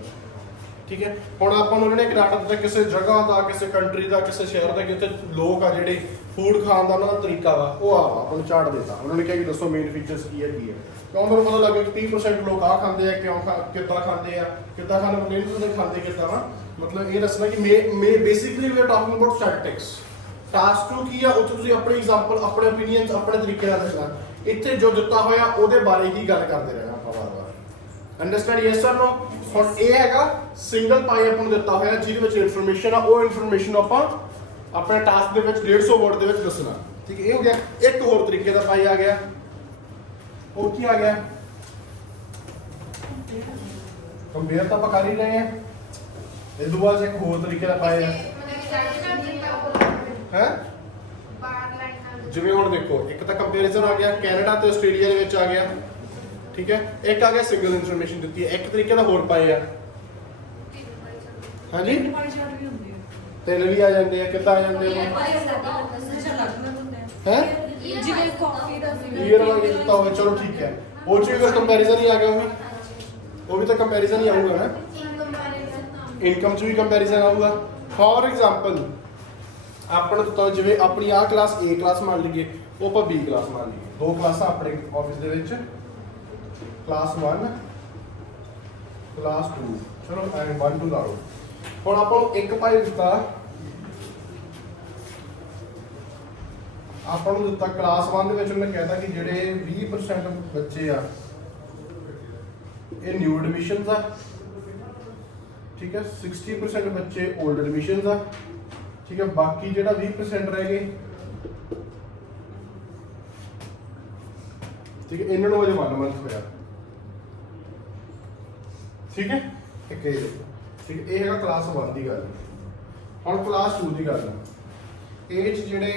ਠੀਕ ਹੈ। ਹੁਣ ਆਪਾਂ ਨੂੰ ਜਿਹੜੇ ਇੱਕ ਡਾਟਾ ਦਿੱਤਾ ਕਿਸੇ ਜਗ੍ਹਾ ਦਾ, ਕਿਸੇ ਕੰਟਰੀ ਦਾ, ਕਿਸੇ ਸ਼ਹਿਰ ਦਾ, ਕਿਤੇ ਲੋਕ ਆ ਜਿਹੜੇ ਫੂਡ ਖਾਣ ਦਾ ਉਹਨਾਂ ਦਾ ਤਰੀਕਾ ਵਾ, ਉਹ ਆਪਾਂ ਨੂੰ ਚਾਰਟ ਦਿੱਤਾ। ਉਹਨਾਂ ਨੇ ਕਿਹਾ ਕਿ ਦੱਸੋ ਮੇਨ ਫੀਚਰਸ ਕੀ ਹੈ ਕੀ ਹੈ। ਕਿਉਂ ਤੁਹਾਨੂੰ ਪਤਾ ਲੱਗੇ ਕਿ 30% ਲੋਕ ਆਹ ਖਾਂਦੇ ਆ, ਕਿਉਂ ਕਿੱਦਾਂ ਖਾਂਦੇ ਆ, ਕਿੱਦਾਂ ਖਾਣ ਨੂੰ ਖਾਂਦੇ ਕਿੱਦਾਂ ਵਾ, ਮਤਲਬ ਇਹ ਦੱਸਣਾ ਕਿ ਮੇ basically we are talking about statistics. Task 2 ਕੀ ਆ, ਉੱਥੇ ਤੁਸੀਂ ਆਪਣੀ ਐਗਜ਼ਾਮਪਲ, ਆਪਣੇ ਓਪੀਨੀਅਨਸ, ਆਪਣੇ ਤਰੀਕੇ ਨਾਲ ਦੱਸਣਾ। ਇੱਥੇ ਜੋ ਦਿੱਤਾ ਹੋਇਆ ਉਹਦੇ ਬਾਰੇ ਹੀ ਗੱਲ ਕਰਦੇ ਰਹਿਣਾ ਆਪਾਂ ਵਾਰ-ਵਾਰ। ਅੰਡਰਸਟੈਂਡ? Yes or no? ਹੁਣ ਇਹ ਹੈਗਾ ਸਿੰਗਲ ਪਾਈ ਆਪਾਂ ਨੂੰ ਦਿੱਤਾ ਹੋਇਆ ਜਿਹਦੇ ਵਿੱਚ ਇਨਫੋਰਮੇਸ਼ਨ ਆ, ਉਹ ਇਨਫੋਰਮੇਸ਼ਨ ਆਪਾਂ ਆਪਣੇ ਟਾਸਕ ਦੇ ਵਿੱਚ 150 ਵਰਡ ਦੇ ਵਿੱਚ ਦੱਸਣਾ, ਠੀਕ ਹੈ। ਇਹ ਹੋ ਗਿਆ। ਇੱਕ ਹੋਰ ਤਰੀਕੇ ਦਾ ਪਾਈ ਆ ਗਿਆ, ਉਹ ਕੀ ਆ ਗਿਆ? ਕੰਪੇਅਰ ਤਾਂ ਆਪਾਂ ਕਰ ਹੀ ਰਹੇ ਹਾਂ। ਇਹ ਤੋਂ ਬਾਅਦ ਇੱਕ ਹੋਰ ਤਰੀਕੇ ਦਾ ਪਾਈ ਹੈ ਜਿਵੇਂ ਹੁਣ ਦੇਖੋ, ਇੱਕ ਤਾਂ ਕੰਪੈਰੀਜ਼ਨ ਆ ਗਿਆ ਕੈਨੇਡਾ ਤੇ ਆਸਟ੍ਰੇਲੀਆ ਦੇ ਵਿੱਚ ਆ ਗਿਆ, ਠੀਕ ਹੈ। ਇੱਕ ਆ ਗਿਆ ਸਿੰਗਲ ਇਨਫੋਰਮੇਸ਼ਨ ਦਿੱਤੀ ਹੈ। ਇੱਕ ਤਰੀਕੇ ਦਾ ਹੋਰ ਪਾਏ ਆ, ਹਾਂਜੀ, ਤਿੰਨ ਵੀ ਆ ਜਾਂਦੇ ਆ। ਕਿੱਦਾਂ ਆ ਜਾਂਦੇ ਆ? ਹੈ ਜਿਵੇਂ ਕਾਫੀ ਦਾ ਈਅਰ ਵਾਈਜ਼ ਦਿੱਤਾ ਹੋਵੇ, ਚਲੋ ਠੀਕ ਹੈ। ਉਹ ਚ ਵੀ ਫਿਰ ਕੰਪੈਰੀਜ਼ਨ ਹੀ ਆ ਗਿਆ, ਉਹ ਵੀ ਤਾਂ ਕੰਪੈਰੀਜ਼ਨ ਹੀ ਆਊਗਾ ਨਾ। ਇਨਕਮ ਚ ਵੀ ਕੰਪੈਰੀਜ਼ਨ ਆਊਗਾ। ਫੋਰ ਐਗਜ਼ਾਮਪਲ ਆਪਾਂ ਨੂੰ ਤਾਂ ਜਿਵੇਂ ਆਪਣੀ ਆਹ ਕਲਾਸ A ਕਲਾਸ ਮੰਨ ਲਈਏ, ਉਹ ਆਪਾਂ B ਕਲਾਸ ਮੰਨ ਲਈਏ। ਦੋ ਕਲਾਸਾਂ ਆਪਣੇ ਆਫਿਸ ਦੇ ਵਿੱਚ, ਕਲਾਸ 1 ਕਲਾਸ 2, ਚਲੋ 1 2 ਲਾ ਲਓ। ਹੁਣ ਆਪਾਂ ਨੂੰ ਇੱਕ ਪਾਈ ਦਿੱਤਾ, ਆਪਾਂ ਨੂੰ ਦਿੱਤਾ ਕਲਾਸ 1 ਦੇ ਵਿੱਚ ਉਹਨੇ ਕਹਿਤਾ ਕਿ ਜਿਹੜੇ 20% ਬੱਚੇ ਆ ਇਹ ਨਿਊ ਐਡਮਿਸ਼ਨਸ ਆ, ਠੀਕ ਹੈ। 60% ਬੱਚੇ 올ਡ ਐਡਮਿਸ਼ਨਸ ਆ, ਠੀਕ ਹੈ। ਬਾਕੀ ਜਿਹੜਾ 20% ਰਹਿ ਗਏ, ਠੀਕ ਹੈ, ਇਹਨਾਂ ਨੂੰ ਅਜੇ 1 ਮੰਥ ਹੋਇਆ, ਠੀਕ ਹੈ। ਇੱਕ ਇਹ ਠੀਕ ਹੈ, ਇਹ ਹੈਗਾ ਕਲਾਸ 1 ਦੀ ਗੱਲ। ਹੁਣ ਕਲਾਸ 2 ਦੀ ਗੱਲ, ਇਹ 'ਚ ਜਿਹੜੇ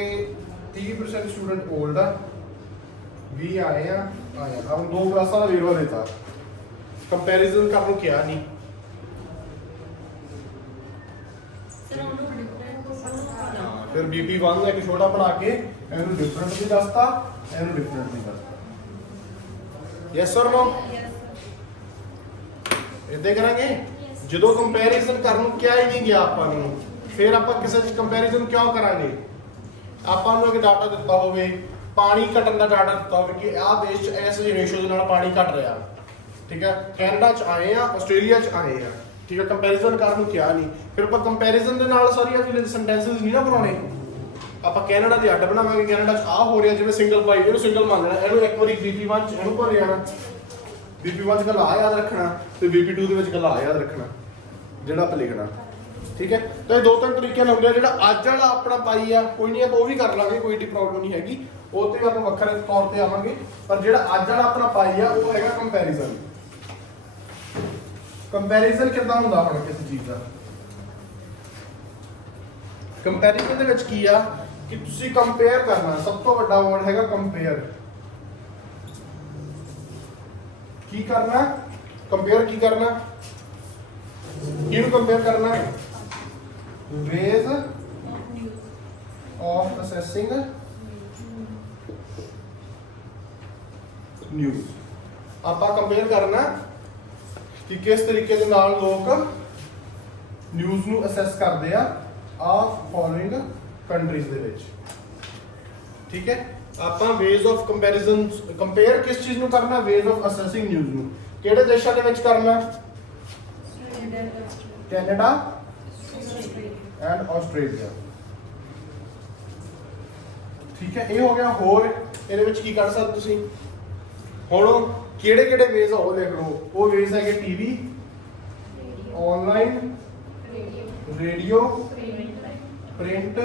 30% ਸਟੂਡੈਂਟ 올ਡ ਆ, 20 ਆਏ ਆ। ਹੁਣ ਦੋ ਕਲਾਸਾਂ ਦਾ ਵੇਰਵਾ ਦਿੱਤਾ, ਕੰਪੈਰੀਜ਼ਨ ਕਰਨ ਨੂੰ ਕਿਹਾ ਨਹੀਂ। ਫਿਰ BP1 ਦਾ ਇੱਕ ਛੋਟਾ ਬਣਾ ਕੇ ਇਹਨੂੰ ਡਿਫਰੈਂਟ ਵੀ ਦੱਸਤਾ, ਇਹਨੂੰ ਡਿਫਰੈਂਟ ਵੀ ਦੱਸਤਾ। Yes or no? ਇਦਾਂ ਕਰਾਂਗੇ। ਜਦੋਂ ਕੰਪੈਰੀਜ਼ਨ ਕਰਨ ਨੂੰ ਕਿਹਾ ਹੀ ਨਹੀਂ ਗਿਆ ਆਪਾਂ ਨੂੰ, ਫਿਰ ਆਪਾਂ ਕਿਸੇ ਦੀ ਕੰਪੈਰੀਜ਼ਨ ਕਿਉਂ ਕਰਾਂਗੇ? ਆਪਾਂ ਨੂੰ ਇੱਕ ਡਾਟਾ ਦਿੱਤਾ ਹੋਵੇ, ਪਾਣੀ ਘਟਣ ਦਾ ਡਾਟਾ ਦਿੱਤਾ ਹੋਵੇ ਕਿ ਆਹ ਦੇਸ਼ 'ਚ ਇਸ ਰੇਸ਼ੋ ਦੇ ਨਾਲ ਪਾਣੀ ਘਟ ਰਿਹਾ, ਠੀਕ ਹੈ। ਕੈਨੇਡਾ 'ਚ ਆਏ ਆ, ਆਸਟ੍ਰੇਲੀਆ 'ਚ ਆਏ ਆ, ਠੀਕ ਹੈ, ਕੰਪੈਰੀਜ਼ਨ ਕਰਨ ਨੂੰ ਕਿਹਾ ਨਹੀਂ। ਫਿਰ ਆਪਾਂ ਕੰਪੈਰੀਜ਼ਨ ਦੇ ਨਾਲ ਸਾਰੀਆਂ ਜਿਹੜੇ ਸੈਂਟੈਂਸਸ ਨਹੀਂ ਨਾ ਬਣਾਉਣੇ, ਆਪਾਂ ਕੈਨੇਡਾ ਦੇ ਅੱਡ ਬਣਾਵਾਂਗੇ। ਕੈਨੇਡਾ 'ਚ ਆਹ ਹੋ ਰਿਹਾ, ਜਿਵੇਂ ਸਿੰਗਲ ਪਾਈ, ਇਹਨੂੰ ਸਿੰਗਲ ਮੰਨ ਲੈਣਾ, ਇਹਨੂੰ ਇੱਕ ਵਾਰੀ BP1 'ਚ ਇਹਨੂੰ ਭਰ ਜਾਣਾ, BP1 'ਚ ਗੱਲ ਆ ਯਾਦ ਰੱਖਣਾ ਤੇ BP2 ਦੇ ਵਿੱਚ ਗੱਲ ਆ ਯਾਦ ਰੱਖਣਾ ਜਿਹੜਾ ਆਪਾਂ ਲਿਖਣਾ। ਠੀਕ ਹੈ, ਤਾਂ ਇਹ ਦੋ ਤਿੰਨ ਤਰੀਕੇ ਨਾਲ ਹੁੰਦੇ ਆ। ਜਿਹੜਾ ਅੱਜ ਵਾਲਾ ਆਪਣਾ ਪਾਈ ਆ, ਕੋਈ ਨਹੀਂ ਆਪਾਂ ਉਹ ਵੀ ਕਰ ਲਾਂਗੇ, ਕੋਈ ਏਡੀ ਪ੍ਰੋਬਲਮ ਨਹੀਂ ਹੈਗੀ, ਉਹ ਤੇ ਆਪਾਂ ਵੱਖਰੇ ਤੌਰ ਤੇ ਆਵਾਂਗੇ। ਪਰ ਜਿਹੜਾ ਅੱਜ ਵਾਲਾ ਆਪਣਾ ਪਾਈ ਆ ਉਹ ਹੈਗਾ ਕੰਪੈਰੀਜ਼ਨ। ਕੰਪੈਰੀਜ਼ਨ ਕਿੱਦਾਂ ਹੁੰਦਾ ਹੁਣ ਕਿਸੇ ਚੀਜ਼ ਦਾ? ਕੰਪੈਰੀਜ਼ਨ ਦੇ ਵਿੱਚ ਕੀ ਆ ਕਿ ਤੁਸੀਂ ਕੰਪੇਅਰ ਕਰਨਾ, ਸਭ ਤੋਂ ਵੱਡਾ ਵਰਡ ਹੈਗਾ ਕੰਪੇਅਰ। ਕੀ ਕਰਨਾ? ਕੰਪੇਅਰ ਕੀ ਕਰਨਾ? ਕਿਹਨੂੰ ਕੰਪੇਅਰ ਕਰਨਾ? ways of assessing news। ਆਪਾਂ ਕੰਪੇਅਰ ਕਰਨਾ ਕਿ ਕਿਸ ਤਰੀਕੇ ਦੇ ਨਾਲ ਲੋਕ ਨਿਊਜ਼ ਨੂੰ ਅਸੈਸ ਕਰਦੇ ਆ ਫੋਲੋਇੰਗ ਕੰਟਰੀਜ਼ ਦੇ ਵਿੱਚ। ਠੀਕ ਹੈ, ਆਪਾਂ ਵੇਜ਼ ਆਫ ਕੰਪੈਰੀਜ਼ਨ, ਕੰਪੇਅਰ ਕਿਸ ਚੀਜ਼ ਨੂੰ ਕਰਨਾ? ਵੇਜ਼ ਆਫ ਅਸੈਸਿੰਗ ਨਿਊਜ਼ ਨੂੰ। ਕਿਹੜੇ ਦੇਸ਼ਾਂ ਦੇ ਵਿੱਚ ਕਰਨਾ? Canada and Australia. ਠੀਕ ਹੈ, ਇਹ ਹੋ ਗਿਆ। ਹੋਰ ਇਹਦੇ ਵਿੱਚ ਕੀ ਕਰ ਸਕਦੇ ਤੁਸੀਂ? ਹੁਣ ਕਿਹੜੇ ਕਿਹੜੇ ਵੇਜ਼ ਆ ਉਹ ਲਿਖ ਲਓ। ਉਹ ਵੇਜ਼ ਹੈਗੇ ਟੀਵੀ, ਆਨਲਾਈਨ, ਰੇਡੀਓ, ਪ੍ਰਿੰਟ,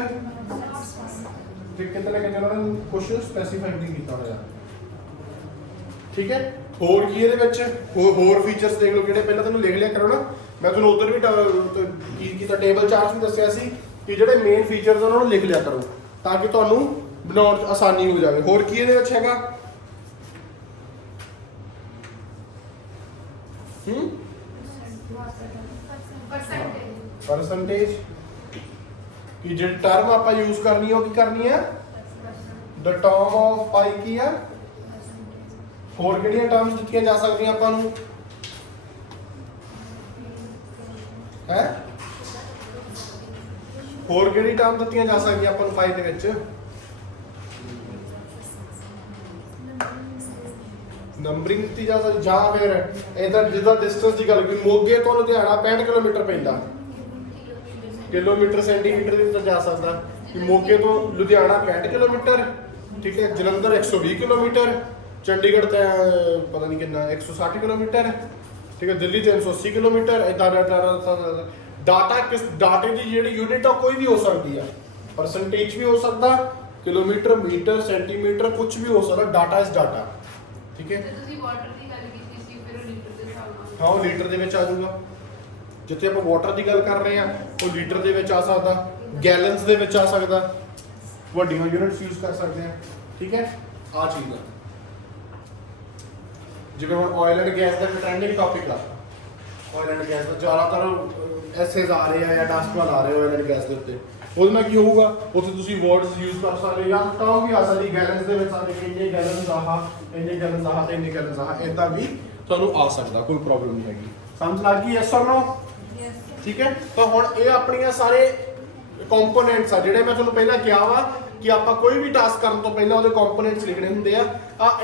ਤੇ ਕਿਤੇ ਨਾ ਕਿਤੇ ਉਹਨਾਂ ਨੇ ਕੁਝ ਸਪੈਸੀਫਾਈ ਨਹੀਂ ਕੀਤਾ ਹੋਇਆ। ਠੀਕ ਹੈ, ਹੋਰ ਕੀ ਇਹਦੇ ਵਿੱਚ? ਹੋਰ ਫੀਚਰਸ ਦੇਖ ਲਓ ਕਿਹੜੇ, ਪਹਿਲਾਂ ਤੁਹਾਨੂੰ ਲਿਖ ਲਿਆ ਕਰੋ ਨਾ। ਮੈਂ ਤੁਹਾਨੂੰ ਉਧਰ ਵੀ ਕੀ ਕੀਤਾ, ਟੇਬਲ ਚਾਰਟ ਵੀ ਦੱਸਿਆ ਸੀ ਕਿ ਜਿਹੜੇ ਮੇਨ ਫੀਚਰਸ ਉਹਨਾਂ ਨੂੰ ਲਿਖ ਲਿਆ ਕਰੋ ਤਾਂ ਕਿ ਤੁਹਾਨੂੰ ਬਣਾਉਣ 'ਚ ਆਸਾਨੀ ਹੋ ਜਾਵੇ। ਹੋਰ ਕੀ ਇਹਦੇ ਵਿੱਚ ਹੈਗਾ? ਪਰਸੈਂਟੇਜ। ਕਿ ਜਿਹੜੀ ਟਰਮ ਆਪਾਂ ਯੂਜ਼ ਕਰਨੀ ਹੈ ਉਹ ਕੀ ਕਰਨੀ ਹੈ? ਦ ਟਰਮ ਆਫ ਪਾਈ ਕੀ ਆ? ਹੋਰ ਕਿਹੜੀਆਂ ਟਰਮਸ ਦਿੱਤੀਆਂ ਜਾ ਸਕਦੀਆਂ ਆਪਾਂ ਨੂੰ? ਹੈ ਹੋਰ ਕਿਹੜੀ ਟਰਮ ਦਿੱਤੀਆਂ ਜਾ ਸਕਦੀਆਂ ਆਪਾਂ ਨੂੰ ਪਾਈ ਦੇ ਵਿੱਚ? ਨੰਬਰਿੰਗ ਦਿੱਤੀ ਜਾ ਸਕਦੀ, ਜਾਂ ਫਿਰ ਇਹਦਾ ਜਿੱਦਾਂ ਡਿਸਟੈਂਸ ਦੀ ਗੱਲ ਕਰੀ, ਮੋਗੇ ਤੋਂ ਲੁਧਿਆਣਾ 65 ਕਿਲੋਮੀਟਰ ਪੈਂਦਾ, ਕਿਲੋਮੀਟਰ ਸੈਂਟੀਮੀਟਰ ਵੀ ਦਿੱਤਾ ਜਾ ਸਕਦਾ ਕਿ ਮੋਗੇ ਤੋਂ ਲੁਧਿਆਣਾ 65 ਕਿਲੋਮੀਟਰ। ਠੀਕ ਹੈ, ਜਲੰਧਰ 120 ਕਿਲੋਮੀਟਰ, ਚੰਡੀਗੜ੍ਹ ਤੇ ਪਤਾ ਨਹੀਂ ਕਿੰਨਾ 160 ਕਿਲੋਮੀਟਰ। ਠੀਕ ਹੈ, ਦਿੱਲੀ 380 ਕਿਲੋਮੀਟਰ। ਇਦਾਂ ਡਾਟਾ ਕਿਸ ਡਾਟੇ ਦੀ ਜਿਹੜੀ ਯੂਨਿਟ ਆ ਕੋਈ ਵੀ ਹੋ ਸਕਦੀ ਆ, ਪਰਸੈਂਟੇਜ ਵੀ ਹੋ ਸਕਦਾ, ਕਿਲੋਮੀਟਰ, ਮੀਟਰ, ਸੈਂਟੀਮੀਟਰ, ਕੁਝ ਵੀ ਹੋ ਸਕਦਾ। Data is data. ਠੀਕ ਹੈ, ਤੁਸੀਂ ਵਾਟਰ ਦੀ ਗੱਲ ਕੀਤੀ ਸੀ, ਫਿਰ ਉਹ ਲੀਟਰ ਦੇ ਹਿਸਾਬ ਨਾਲ। ਹਾਂ, ਉਹ ਲੀਟਰ ਦੇ ਵਿੱਚ ਆ ਜਾਊਗਾ। ਜਿੱਥੇ ਆਪਾਂ ਵਾਟਰ ਦੀ ਗੱਲ ਕਰ ਰਹੇ ਆ ਉਹ ਲੀਟਰ ਦੇ ਵਿੱਚ ਆ ਸਕਦਾ, ਗੈਲਨਸ ਦੇ ਵਿੱਚ ਆ ਸਕਦਾ, ਵੱਡੀਆਂ ਯੂਨਿਟਸ ਯੂਜ਼ ਕਰ ਸਕਦੇ ਆ। ਠੀਕ ਹੈ, ਆ ਚੀਜ਼ ਆ। ਜਿਵੇਂ ਹੁਣ oil and gas the trending topic ਆ, ਆਇਲ ਐਂਡ ਗੈਸ ਦਾ ਜ਼ਿਆਦਾਤਰ ਐਸੇਜ਼ ਆ ਰਹੇ ਆ ਜਾਂ ਡਾਸਟਵਾਲ ਆ ਰਹੇ ਆਇਲ ਐਂਡ ਗੈਸ ਦੇ ਉੱਤੇ। ਉਹਦੇ ਨਾਲ ਕੀ ਹੋਊਗਾ? ਉੱਥੇ ਤੁਸੀਂ ਵਰਡਸ ਯੂਜ਼ ਕਰ ਸਕਦੇ ਜਾਂ ਟਰਮ ਵੀ ਆ ਸਕਦੀ, ਗੈਲਨਸ ਦੇ ਵਿੱਚ ਆ ਕੇ ਇੰਨੇ ਗੈਲਨਸ ਆਹ, ਇੰਨੇ ਗੈਲਨਸ ਆਹ ਤੇ ਇੰਨੇ ਗੈਲਨਸ ਆਹ, ਇਦਾਂ ਵੀ ਤੁਹਾਨੂੰ ਆ ਸਕਦਾ, ਕੋਈ ਪ੍ਰੋਬਲਮ ਨਹੀਂ ਹੈਗੀ। ਸਮਝ ਲੱਗ ਗਈ? Yes or no? ਠੀਕ ਹੈ, ਤਾਂ ਹੁਣ ਇਹ ਆਪਣੀਆਂ ਸਾਰੇ ਕੰਪੋਨੈਂਟਸ ਆ ਜਿਹੜੇ ਮੈਂ ਤੁਹਾਨੂੰ ਪਹਿਲਾਂ ਕਿਹਾ ਵਾ ਕਿ ਆਪਾਂ ਕੋਈ ਵੀ ਟਾਸਕ ਕਰਨ ਤੋਂ ਪਹਿਲਾਂ ਉਹਦੇ ਕੰਪੋਨੈਂਟਸ ਲਿਖਣੇ ਹੁੰਦੇ ਆ।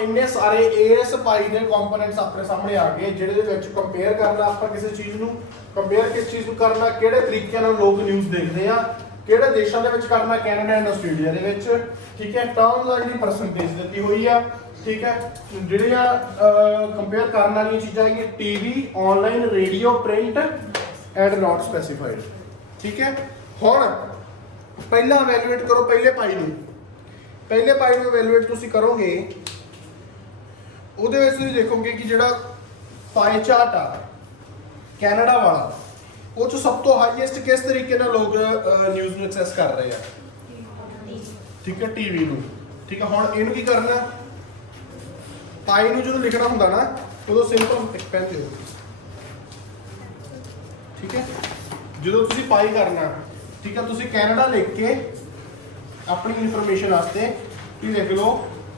ਇੰਨੇ ਸਾਰੇ ਇਸ ਪਾਈ ਦੇ ਕੰਪੋਨੈਂਟਸ ਆਪਣੇ ਸਾਹਮਣੇ ਆ ਗਏ ਜਿਹਦੇ ਵਿੱਚ ਕੰਪੇਅਰ ਕਰਨਾ ਆਪਾਂ ਕਿਸੇ ਚੀਜ਼ ਨੂੰ, ਕੰਪੇਅਰ ਕਿਸ ਚੀਜ਼ ਨੂੰ ਕਰਨਾ, ਕਿਹੜੇ ਤਰੀਕੇ ਨਾਲ ਲੋਕ ਨਿਊਜ਼ ਦੇਖਦੇ ਆ, ਕਿਹੜੇ ਦੇਸ਼ਾਂ ਦੇ ਵਿੱਚ ਕਰਨਾ, ਕੈਨੇਡਾ ਐਂਡ ਆਸਟ੍ਰੇਲੀਆ ਦੇ ਵਿੱਚ। ਠੀਕ ਹੈ, ਟਰਮਸ ਆ ਜਿਹੜੀ ਪਰਸੈਂਟੇਜ ਦਿੱਤੀ ਹੋਈ ਆ। ਠੀਕ ਹੈ, ਜਿਹੜੀਆਂ ਕੰਪੇਅਰ ਕਰਨ ਵਾਲੀਆਂ ਚੀਜ਼ਾਂ ਹੈਗੀਆਂ TV, online, radio, print and not specified. ਠੀਕ ਹੈ, ਹੁਣ ਪਹਿਲਾਂ ਇਵੈਲੂਏਟ ਕਰੋ ਪਹਿਲੇ ਪਾਈ ਨੂੰ। ਪਹਿਲੇ ਪਾਈ ਨੂੰ ਇਵੈਲੂਏਟ ਤੁਸੀਂ ਕਰੋਗੇ, ਉਹਦੇ ਵਿੱਚ ਤੁਸੀਂ ਦੇਖੋਗੇ ਕਿ ਜਿਹੜਾ ਪਾਈ ਚਾਰਟ ਆ ਕੈਨੇਡਾ ਵਾਲਾ, ਉਹ 'ਚ ਸਭ ਤੋਂ ਹਾਈਐਸਟ ਕਿਸ ਤਰੀਕੇ ਨਾਲ ਲੋਕ ਨਿਊਜ਼ ਨੂੰ ਐਕਸੈਸ ਕਰ ਰਹੇ ਆ? ਠੀਕ ਹੈ, ਟੀਵੀ ਨੂੰ। ਠੀਕ ਹੈ, ਹੁਣ ਇਹਨੂੰ ਕੀ ਕਰਨਾ? ਪਾਈ ਨੂੰ ਜਦੋਂ ਲਿਖਣਾ ਹੁੰਦਾ ਨਾ ਉਦੋਂ ਸਿੰਪਲ ਇੱਕ ਪੈਨ ਦਿਓ। ਠੀਕ ਹੈ, ਜਦੋਂ ਤੁਸੀਂ ਪਾਈ ਕਰਨਾ, ਠੀਕ ਹੈ, ਤੁਸੀਂ ਕੈਨੇਡਾ ਲਿਖ ਕੇ ਆਪਣੀ ਇਨਫੋਰਮੇਸ਼ਨ ਵਾਸਤੇ ਕੀ ਲਿਖ ਲਓ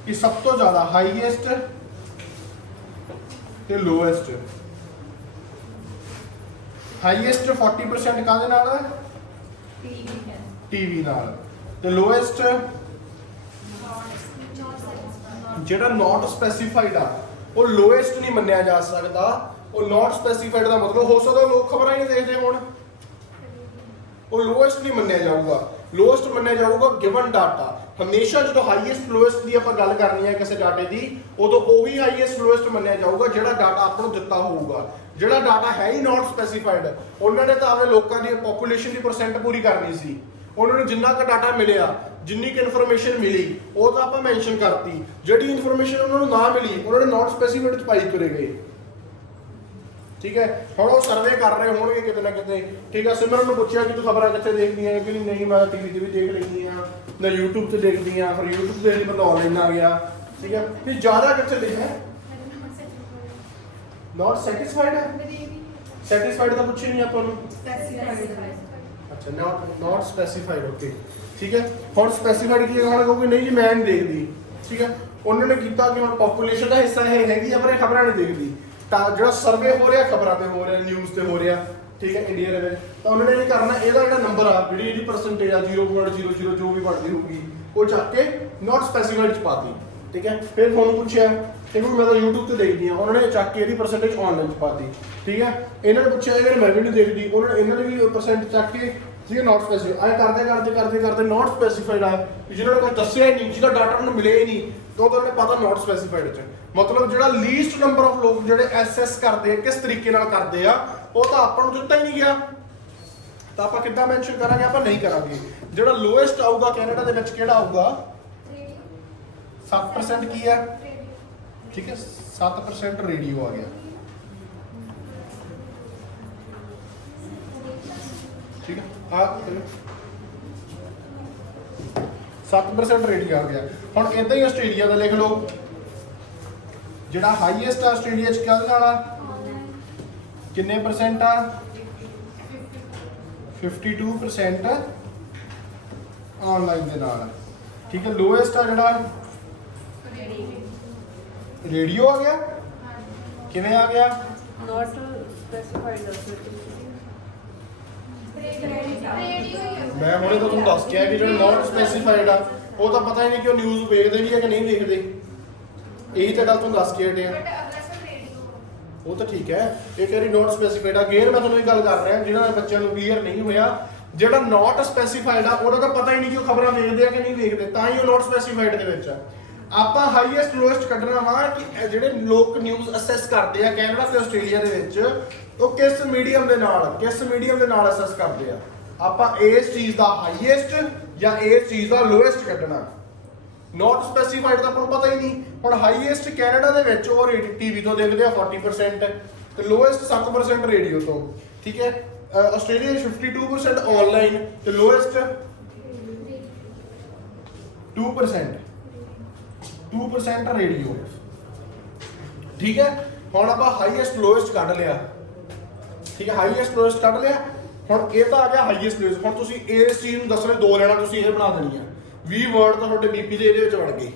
ਕਿ ਸਭ ਤੋਂ ਜ਼ਿਆਦਾ ਹਾਈਐਸਟ ਤੇ ਲੋਐਸਟ। ਹਾਈਐਸਟ 40% ਕਾਹਦੇ ਨਾਲ? ਟੀਵੀ ਨਾਲ। ਤੇ ਲੋਐਸਟ ਜਿਹੜਾ ਨਾਟ ਸਪੈਸੀਫਾਈਡ ਆ ਉਹ ਲੋਐਸਟ ਨਹੀਂ ਮੰਨਿਆ ਜਾ ਸਕਦਾ ਉਹ ਨਾਟ ਸਪੈਸੀਫਾਈਡ ਦਾ ਮਤਲਬ ਹੋ ਸਕਦਾ ਲੋਕ ਖਬਰਾਂ ਹੀ ਨਹੀਂ ਦੇਖਦੇ ਹੋਣ, ਉਹ ਲੋਐਸਟ ਨਹੀਂ ਮੰਨਿਆ ਜਾਊਗਾ। ਲੋਐਸਟ ਮੰਨਿਆ ਜਾਊਗਾ ਗਿਵਨ ਡਾਟਾ। ਹਮੇਸ਼ਾ ਜਦੋਂ ਹਾਈਐਸਟ ਲੋਐਸਟ ਦੀ ਆਪਾਂ ਗੱਲ ਕਰਨੀ ਹੈ ਕਿਸੇ ਡਾਟੇ ਦੀ, ਉਦੋਂ ਉਹੀ ਹਾਈਐਸਟ ਲੋਐਸਟ ਮੰਨਿਆ ਜਾਊਗਾ ਜਿਹੜਾ ਡਾਟਾ ਆਪਾਂ ਨੂੰ ਦਿੱਤਾ ਹੋਊਗਾ। ਜਿਹੜਾ ਡਾਟਾ ਹੈ ਹੀ ਨਾਟ ਸਪੈਸੀਫਾਈਡ, ਉਹਨਾਂ ਨੇ ਤਾਂ ਆਪਣੇ ਲੋਕਾਂ ਦੀ ਪੋਪੂਲੇਸ਼ਨ ਦੀ ਪਰਸੈਂਟ ਪੂਰੀ ਕਰਨੀ ਸੀ, ਉਹਨਾਂ ਨੂੰ ਜਿੰਨਾ ਕੁ ਡਾਟਾ ਮਿਲਿਆ, ਜਿੰਨੀ ਕੁ ਇਨਫੋਰਮੇਸ਼ਨ ਮਿਲੀ ਉਹ ਤਾਂ ਆਪਾਂ ਮੈਂਸ਼ਨ ਕਰਤੀ। ਜਿਹੜੀ ਇਨਫੋਰਮੇਸ਼ਨ ਉਹਨਾਂ ਨੂੰ ਨਾ ਮਿਲੀ ਉਹਨਾਂ ਨੇ ਨਾਟ ਸਪੈਸੀਫਾਈਡ ਚ ਪਾਈ ਤੁਰੇ ਗਏ। ਠੀਕ ਹੈ, ਹੁਣ ਉਹ ਸਰਵੇ ਕਰ ਰਹੇ ਹੋਣਗੇ ਕਿਤੇ ਨਾ ਕਿਤੇ। ਠੀਕ ਹੈ, ਸਿਮਰਨ ਨੂੰ ਪੁੱਛਿਆ ਕਿ ਤੂੰ ਖਬਰਾਂ ਕਿੱਥੇ ਦੇਖਦੀ ਹੈ ਕਿ ਨਹੀਂ, ਮੈਂ ਟੀਵੀ ਤੇ ਵੀ ਦੇਖ ਲੈਂਦੀ ਆ, ਮੈਂ YouTube ਤੇ ਦੇਖਦੀ ਆ, ਫਿਰ YouTube ਤੇ ਬੰਦਾ ਆਨਲਾਈਨ ਆ ਗਿਆ। ਠੀਕ ਹੈ, ਫਿਰ ਜ਼ਿਆਦਾ ਕਿੱਥੇ ਦੇਖਣਾ? ਨਾਟ ਸੈਟੀਸਫਾਈਡ ਹੈ, ਸੈਟੀਸਫਾਈਡ ਦਾ ਪੁੱਛੇ ਨਹੀਂ ਆਪਾਂ ਨੂੰ। ਅੱਛਾ, ਨਾਟ ਸਪੈਸੀਫਾਈਡ, ਓਕੇ ਠੀਕ ਹੈ। ਹੁਣ ਸਪੈਸੀਫਾਈਡ ਕੀ ਹੈ? ਕਹੋਗੇ ਨਹੀਂ ਜੀ ਮੈਂ ਨਹੀਂ ਦੇਖਦੀ। ਠੀਕ ਹੈ, ਉਹਨਾਂ ਨੇ ਕੀਤਾ ਕਿ ਹੁਣ ਪੋਪੂਲੇਸ਼ਨ ਦਾ ਹਿੱਸਾ ਇਹ ਹੈਗੀ ਆ ਪਰ ਇਹ ਖਬਰਾਂ ਨਹੀਂ ਦੇਖਦੀ। ਤਾਂ ਜਿਹੜਾ ਸਰਵੇ ਹੋ ਰਿਹਾ ਖਬਰਾਂ ਤੇ ਹੋ ਰਿਹਾ, ਨਿਊਜ਼ ਤੇ ਹੋ ਰਿਹਾ, ਠੀਕ ਹੈ, ਇੰਡੀਆ ਦੇ ਵਿੱਚ, ਤਾਂ ਉਹਨਾਂ ਨੇ ਇਹ ਕਰਨਾ, ਇਹਦਾ ਜਿਹੜਾ ਨੰਬਰ ਆ, ਜਿਹੜੀ ਇਹਦੀ ਪਰਸੈਂਟੇਜ ਆ 0.00 ਜੋ ਵੀ ਬਣਦੀ ਹੋਊਗੀ, ਉਹ ਚੱਕ ਕੇ ਨਾਟ ਸਪੈਸੀਫਾਈਡ ਚ ਪਾਤੀ। ਠੀਕ ਹੈ, ਫਿਰ ਤੁਹਾਨੂੰ ਪੁੱਛਿਆ ਕਿ ਮੈਂ ਤਾਂ YouTube ਤੇ ਦੇਖਦੀ ਆ, ਉਹਨਾਂ ਨੇ ਚੱਕ ਕੇ ਇਹਦੀ ਪਰਸੈਂਟੇਜ ਆਨਲਾਈਨ ਚ ਪਾਤੀ। ਠੀਕ ਹੈ, ਇਹਨਾਂ ਨੇ ਪੁੱਛਿਆ ਜਿਹੜੇ ਮੈਂ ਵੀ ਨਹੀਂ ਦੇਖਦੀ, ਉਹਨਾਂ ਨੇ ਇਹਨਾਂ ਨੇ ਵੀ ਪਰਸੈਂਟ ਚੱਕ ਕੇ, ਠੀਕ ਹੈ, ਨਾਟ ਸਪੈਸੀਫਾਈਡ ਆਏ ਕਰਦੇ ਨਾਟ ਸਪੈਸੀਫਾਈਡ ਆ, ਜਿਹਨਾਂ ਨੇ ਕੋਈ ਦੱਸਿਆ ਹੀ ਨਹੀਂ, ਜਿਹਦਾ ਡਾਟਾ ਉਹਨੂੰ ਮਿਲਿਆ ਹੀ ਨਹੀਂ, ਤਾਂ ਉਹਨਾਂ ਨੇ ਪਤਾ ਨਾਟ ਸਪੈਸੀਫਾਈਡ ਚ। ਮਤਲਬ ਜਿਹੜਾ ਲੀਸਟ ਨੰਬਰ ਆਫ ਲੋਕ ਜਿਹੜੇ ਐਸਐਸ ਕਰਦੇ ਆ, ਕਿਸ ਤਰੀਕੇ ਨਾਲ ਕਰਦੇ ਆ, ਉਹ ਤਾਂ ਆਪਾਂ ਨੂੰ ਦਿੱਤਾ ਹੀ ਨਹੀਂ ਗਿਆ, ਤਾਂ ਆਪਾਂ ਕਿੱਦਾਂ ਮੈਂਸ਼ਨ ਕਰਾਂਗੇ? ਆਪਾਂ ਨਹੀਂ ਕਰਾਂਗੇ। ਜਿਹੜਾ ਲੋਐਸਟ ਆਊਗਾ ਕੈਨੇਡਾ ਦੇ ਵਿੱਚ ਕਿਹੜਾ ਆਊਗਾ? 7% ਕੀ ਹੈ? ਠੀਕ ਹੈ, 7% ਰੇਡੀਓ ਆ ਗਿਆ। ਠੀਕ ਹੈ, ਆ 7% ਰੇਡੀਓ ਆ ਗਿਆ। ਹੁਣ ਇਦਾਂ ਹੀ ਆਸਟ੍ਰੇਲੀਆ ਦਾ ਲਿਖ ਲਓ, ਜਿਹੜਾ ਹਾਈਐਸਟ ਆਸਟ੍ਰੇਲੀਆ ਚ ਕਿਹਦੇ ਨਾਲ ਆ? ਕਿੰਨੇ ਪਰਸੈਂਟ ਆ? 52% ਆਨਲਾਈਨ ਦੇ ਨਾਲ। ਠੀਕ ਹੈ, ਲੋਐਸਟ ਆ ਜਿਹੜਾ ਰੇਡੀਓ ਆ ਗਿਆ। ਕਿਵੇਂ ਆ ਗਿਆ? ਨਾਟ ਸਪੈਸੀਫਾਈਡ ਮੈਂ ਹੁਣੇ ਤਾਂ ਤੁਹਾਨੂੰ ਦੱਸ ਕੇ ਆਇਆ ਕਿ ਜਿਹੜਾ ਨਾਟ ਸਪੈਸੀਫਾਈਡ ਆ ਉਹ ਤਾਂ ਪਤਾ ਹੀ ਨਹੀਂ ਕਿ ਉਹ ਨਿਊਜ਼ ਵੇਖਦੇ ਵੀ ਆ ਕਿ ਨਹੀਂ ਵੇਖਦੇ। ਇਹੀ ਤਾਂ ਗੱਲ ਤੁਹਾਨੂੰ ਦੱਸ ਕੇ ਹਟੇ ਆ। ਉਹ ਤਾਂ ਠੀਕ ਹੈ, ਇਹ ਕਹਿ ਰਹੀ ਨਾਟ ਸਪੈਸੀਫਾਈਡ ਆ। ਅਗੇਨ ਮੈਂ ਤੁਹਾਨੂੰ ਇਹ ਗੱਲ ਕਰ ਰਿਹਾ, ਜਿਹਨਾਂ ਦੇ ਬੱਚਿਆਂ ਨੂੰ ਕਲੀਅਰ ਨਹੀਂ ਹੋਇਆ, ਜਿਹੜਾ ਨਾਟ ਸਪੈਸੀਫਾਈਡ ਆ ਉਹਦਾ ਤਾਂ ਪਤਾ ਹੀ ਨਹੀਂ ਕਿ ਉਹ ਖਬਰਾਂ ਵੇਖਦੇ ਆ ਕਿ ਨਹੀਂ ਵੇਖਦੇ, ਤਾਂ ਹੀ ਉਹ ਨਾਟ ਸਪੈਸੀਫਾਈਡ ਦੇ ਵਿੱਚ ਆ। ਆਪਾਂ ਹਾਈਐਸਟ ਲੋਐਸਟ ਕੱਢਣਾ ਵਾ ਕਿ ਜਿਹੜੇ ਲੋਕ ਨਿਊਜ਼ ਅਸੈਸ ਕਰਦੇ ਆ ਕੈਨੇਡਾ ਤੇ ਆਸਟ੍ਰੇਲੀਆ ਦੇ ਵਿੱਚ, ਉਹ ਕਿਸ ਮੀਡੀਅਮ ਦੇ ਨਾਲ ਅਸੈਸ ਕਰਦੇ ਆ। ਆਪਾਂ ਇਸ ਚੀਜ਼ ਦਾ ਹਾਈਐਸਟ ਜਾਂ ਇਸ ਚੀਜ਼ ਦਾ ਲੋਐਸਟ ਕੱਢਣਾ। ਨਾਟ ਸਪੈਸੀਫਾਈਡ ਦਾ ਆਪਾਂ ਨੂੰ ਪਤਾ ਹੀ ਨਹੀਂ। ਹੁਣ ਹਾਈਐਸਟ ਕੈਨੇਡਾ ਦੇ ਵਿੱਚ ਉਹ ਟੀਵੀ ਤੋਂ ਦੇਖਦੇ ਆ 40% ਤੇ ਲੋਐਸਟ 7% ਰੇਡੀਓ ਤੋਂ। ਠੀਕ ਹੈ, ਆਸਟ੍ਰੇਲੀਆ 52% ਆਨਲਾਈਨ ਤੇ ਲੋਐਸਟ 2% ਰੇਡੀਓ। ਠੀਕ ਹੈ, ਹੁਣ ਆਪਾਂ ਹਾਈਐਸਟ ਲੋਐਸਟ ਕੱਢ ਲਿਆ। ਠੀਕ ਹੈ, ਹਾਈਐਸਟ ਲੋਐਸਟ ਕੱਢ ਲਿਆ। ਹੁਣ ਇਹ ਤਾਂ ਆ ਗਿਆ ਹਾਈਐਸਟ ਲੋਐਸਟ। ਹੁਣ ਤੁਸੀਂ ਇਸ ਚੀਜ਼ ਨੂੰ ਦੱਸਣੇ ਦੋ ਲੈਣਾ, ਤੁਸੀਂ ਇਹ ਬਣਾ ਦੇਣੀ ਆ 20 ਵਰਡ ਤਾਂ ਤੁਹਾਡੇ ਬੀਪੀ ਦੇ ਇਹਦੇ ਵਿੱਚ ਵੜ ਗਏ।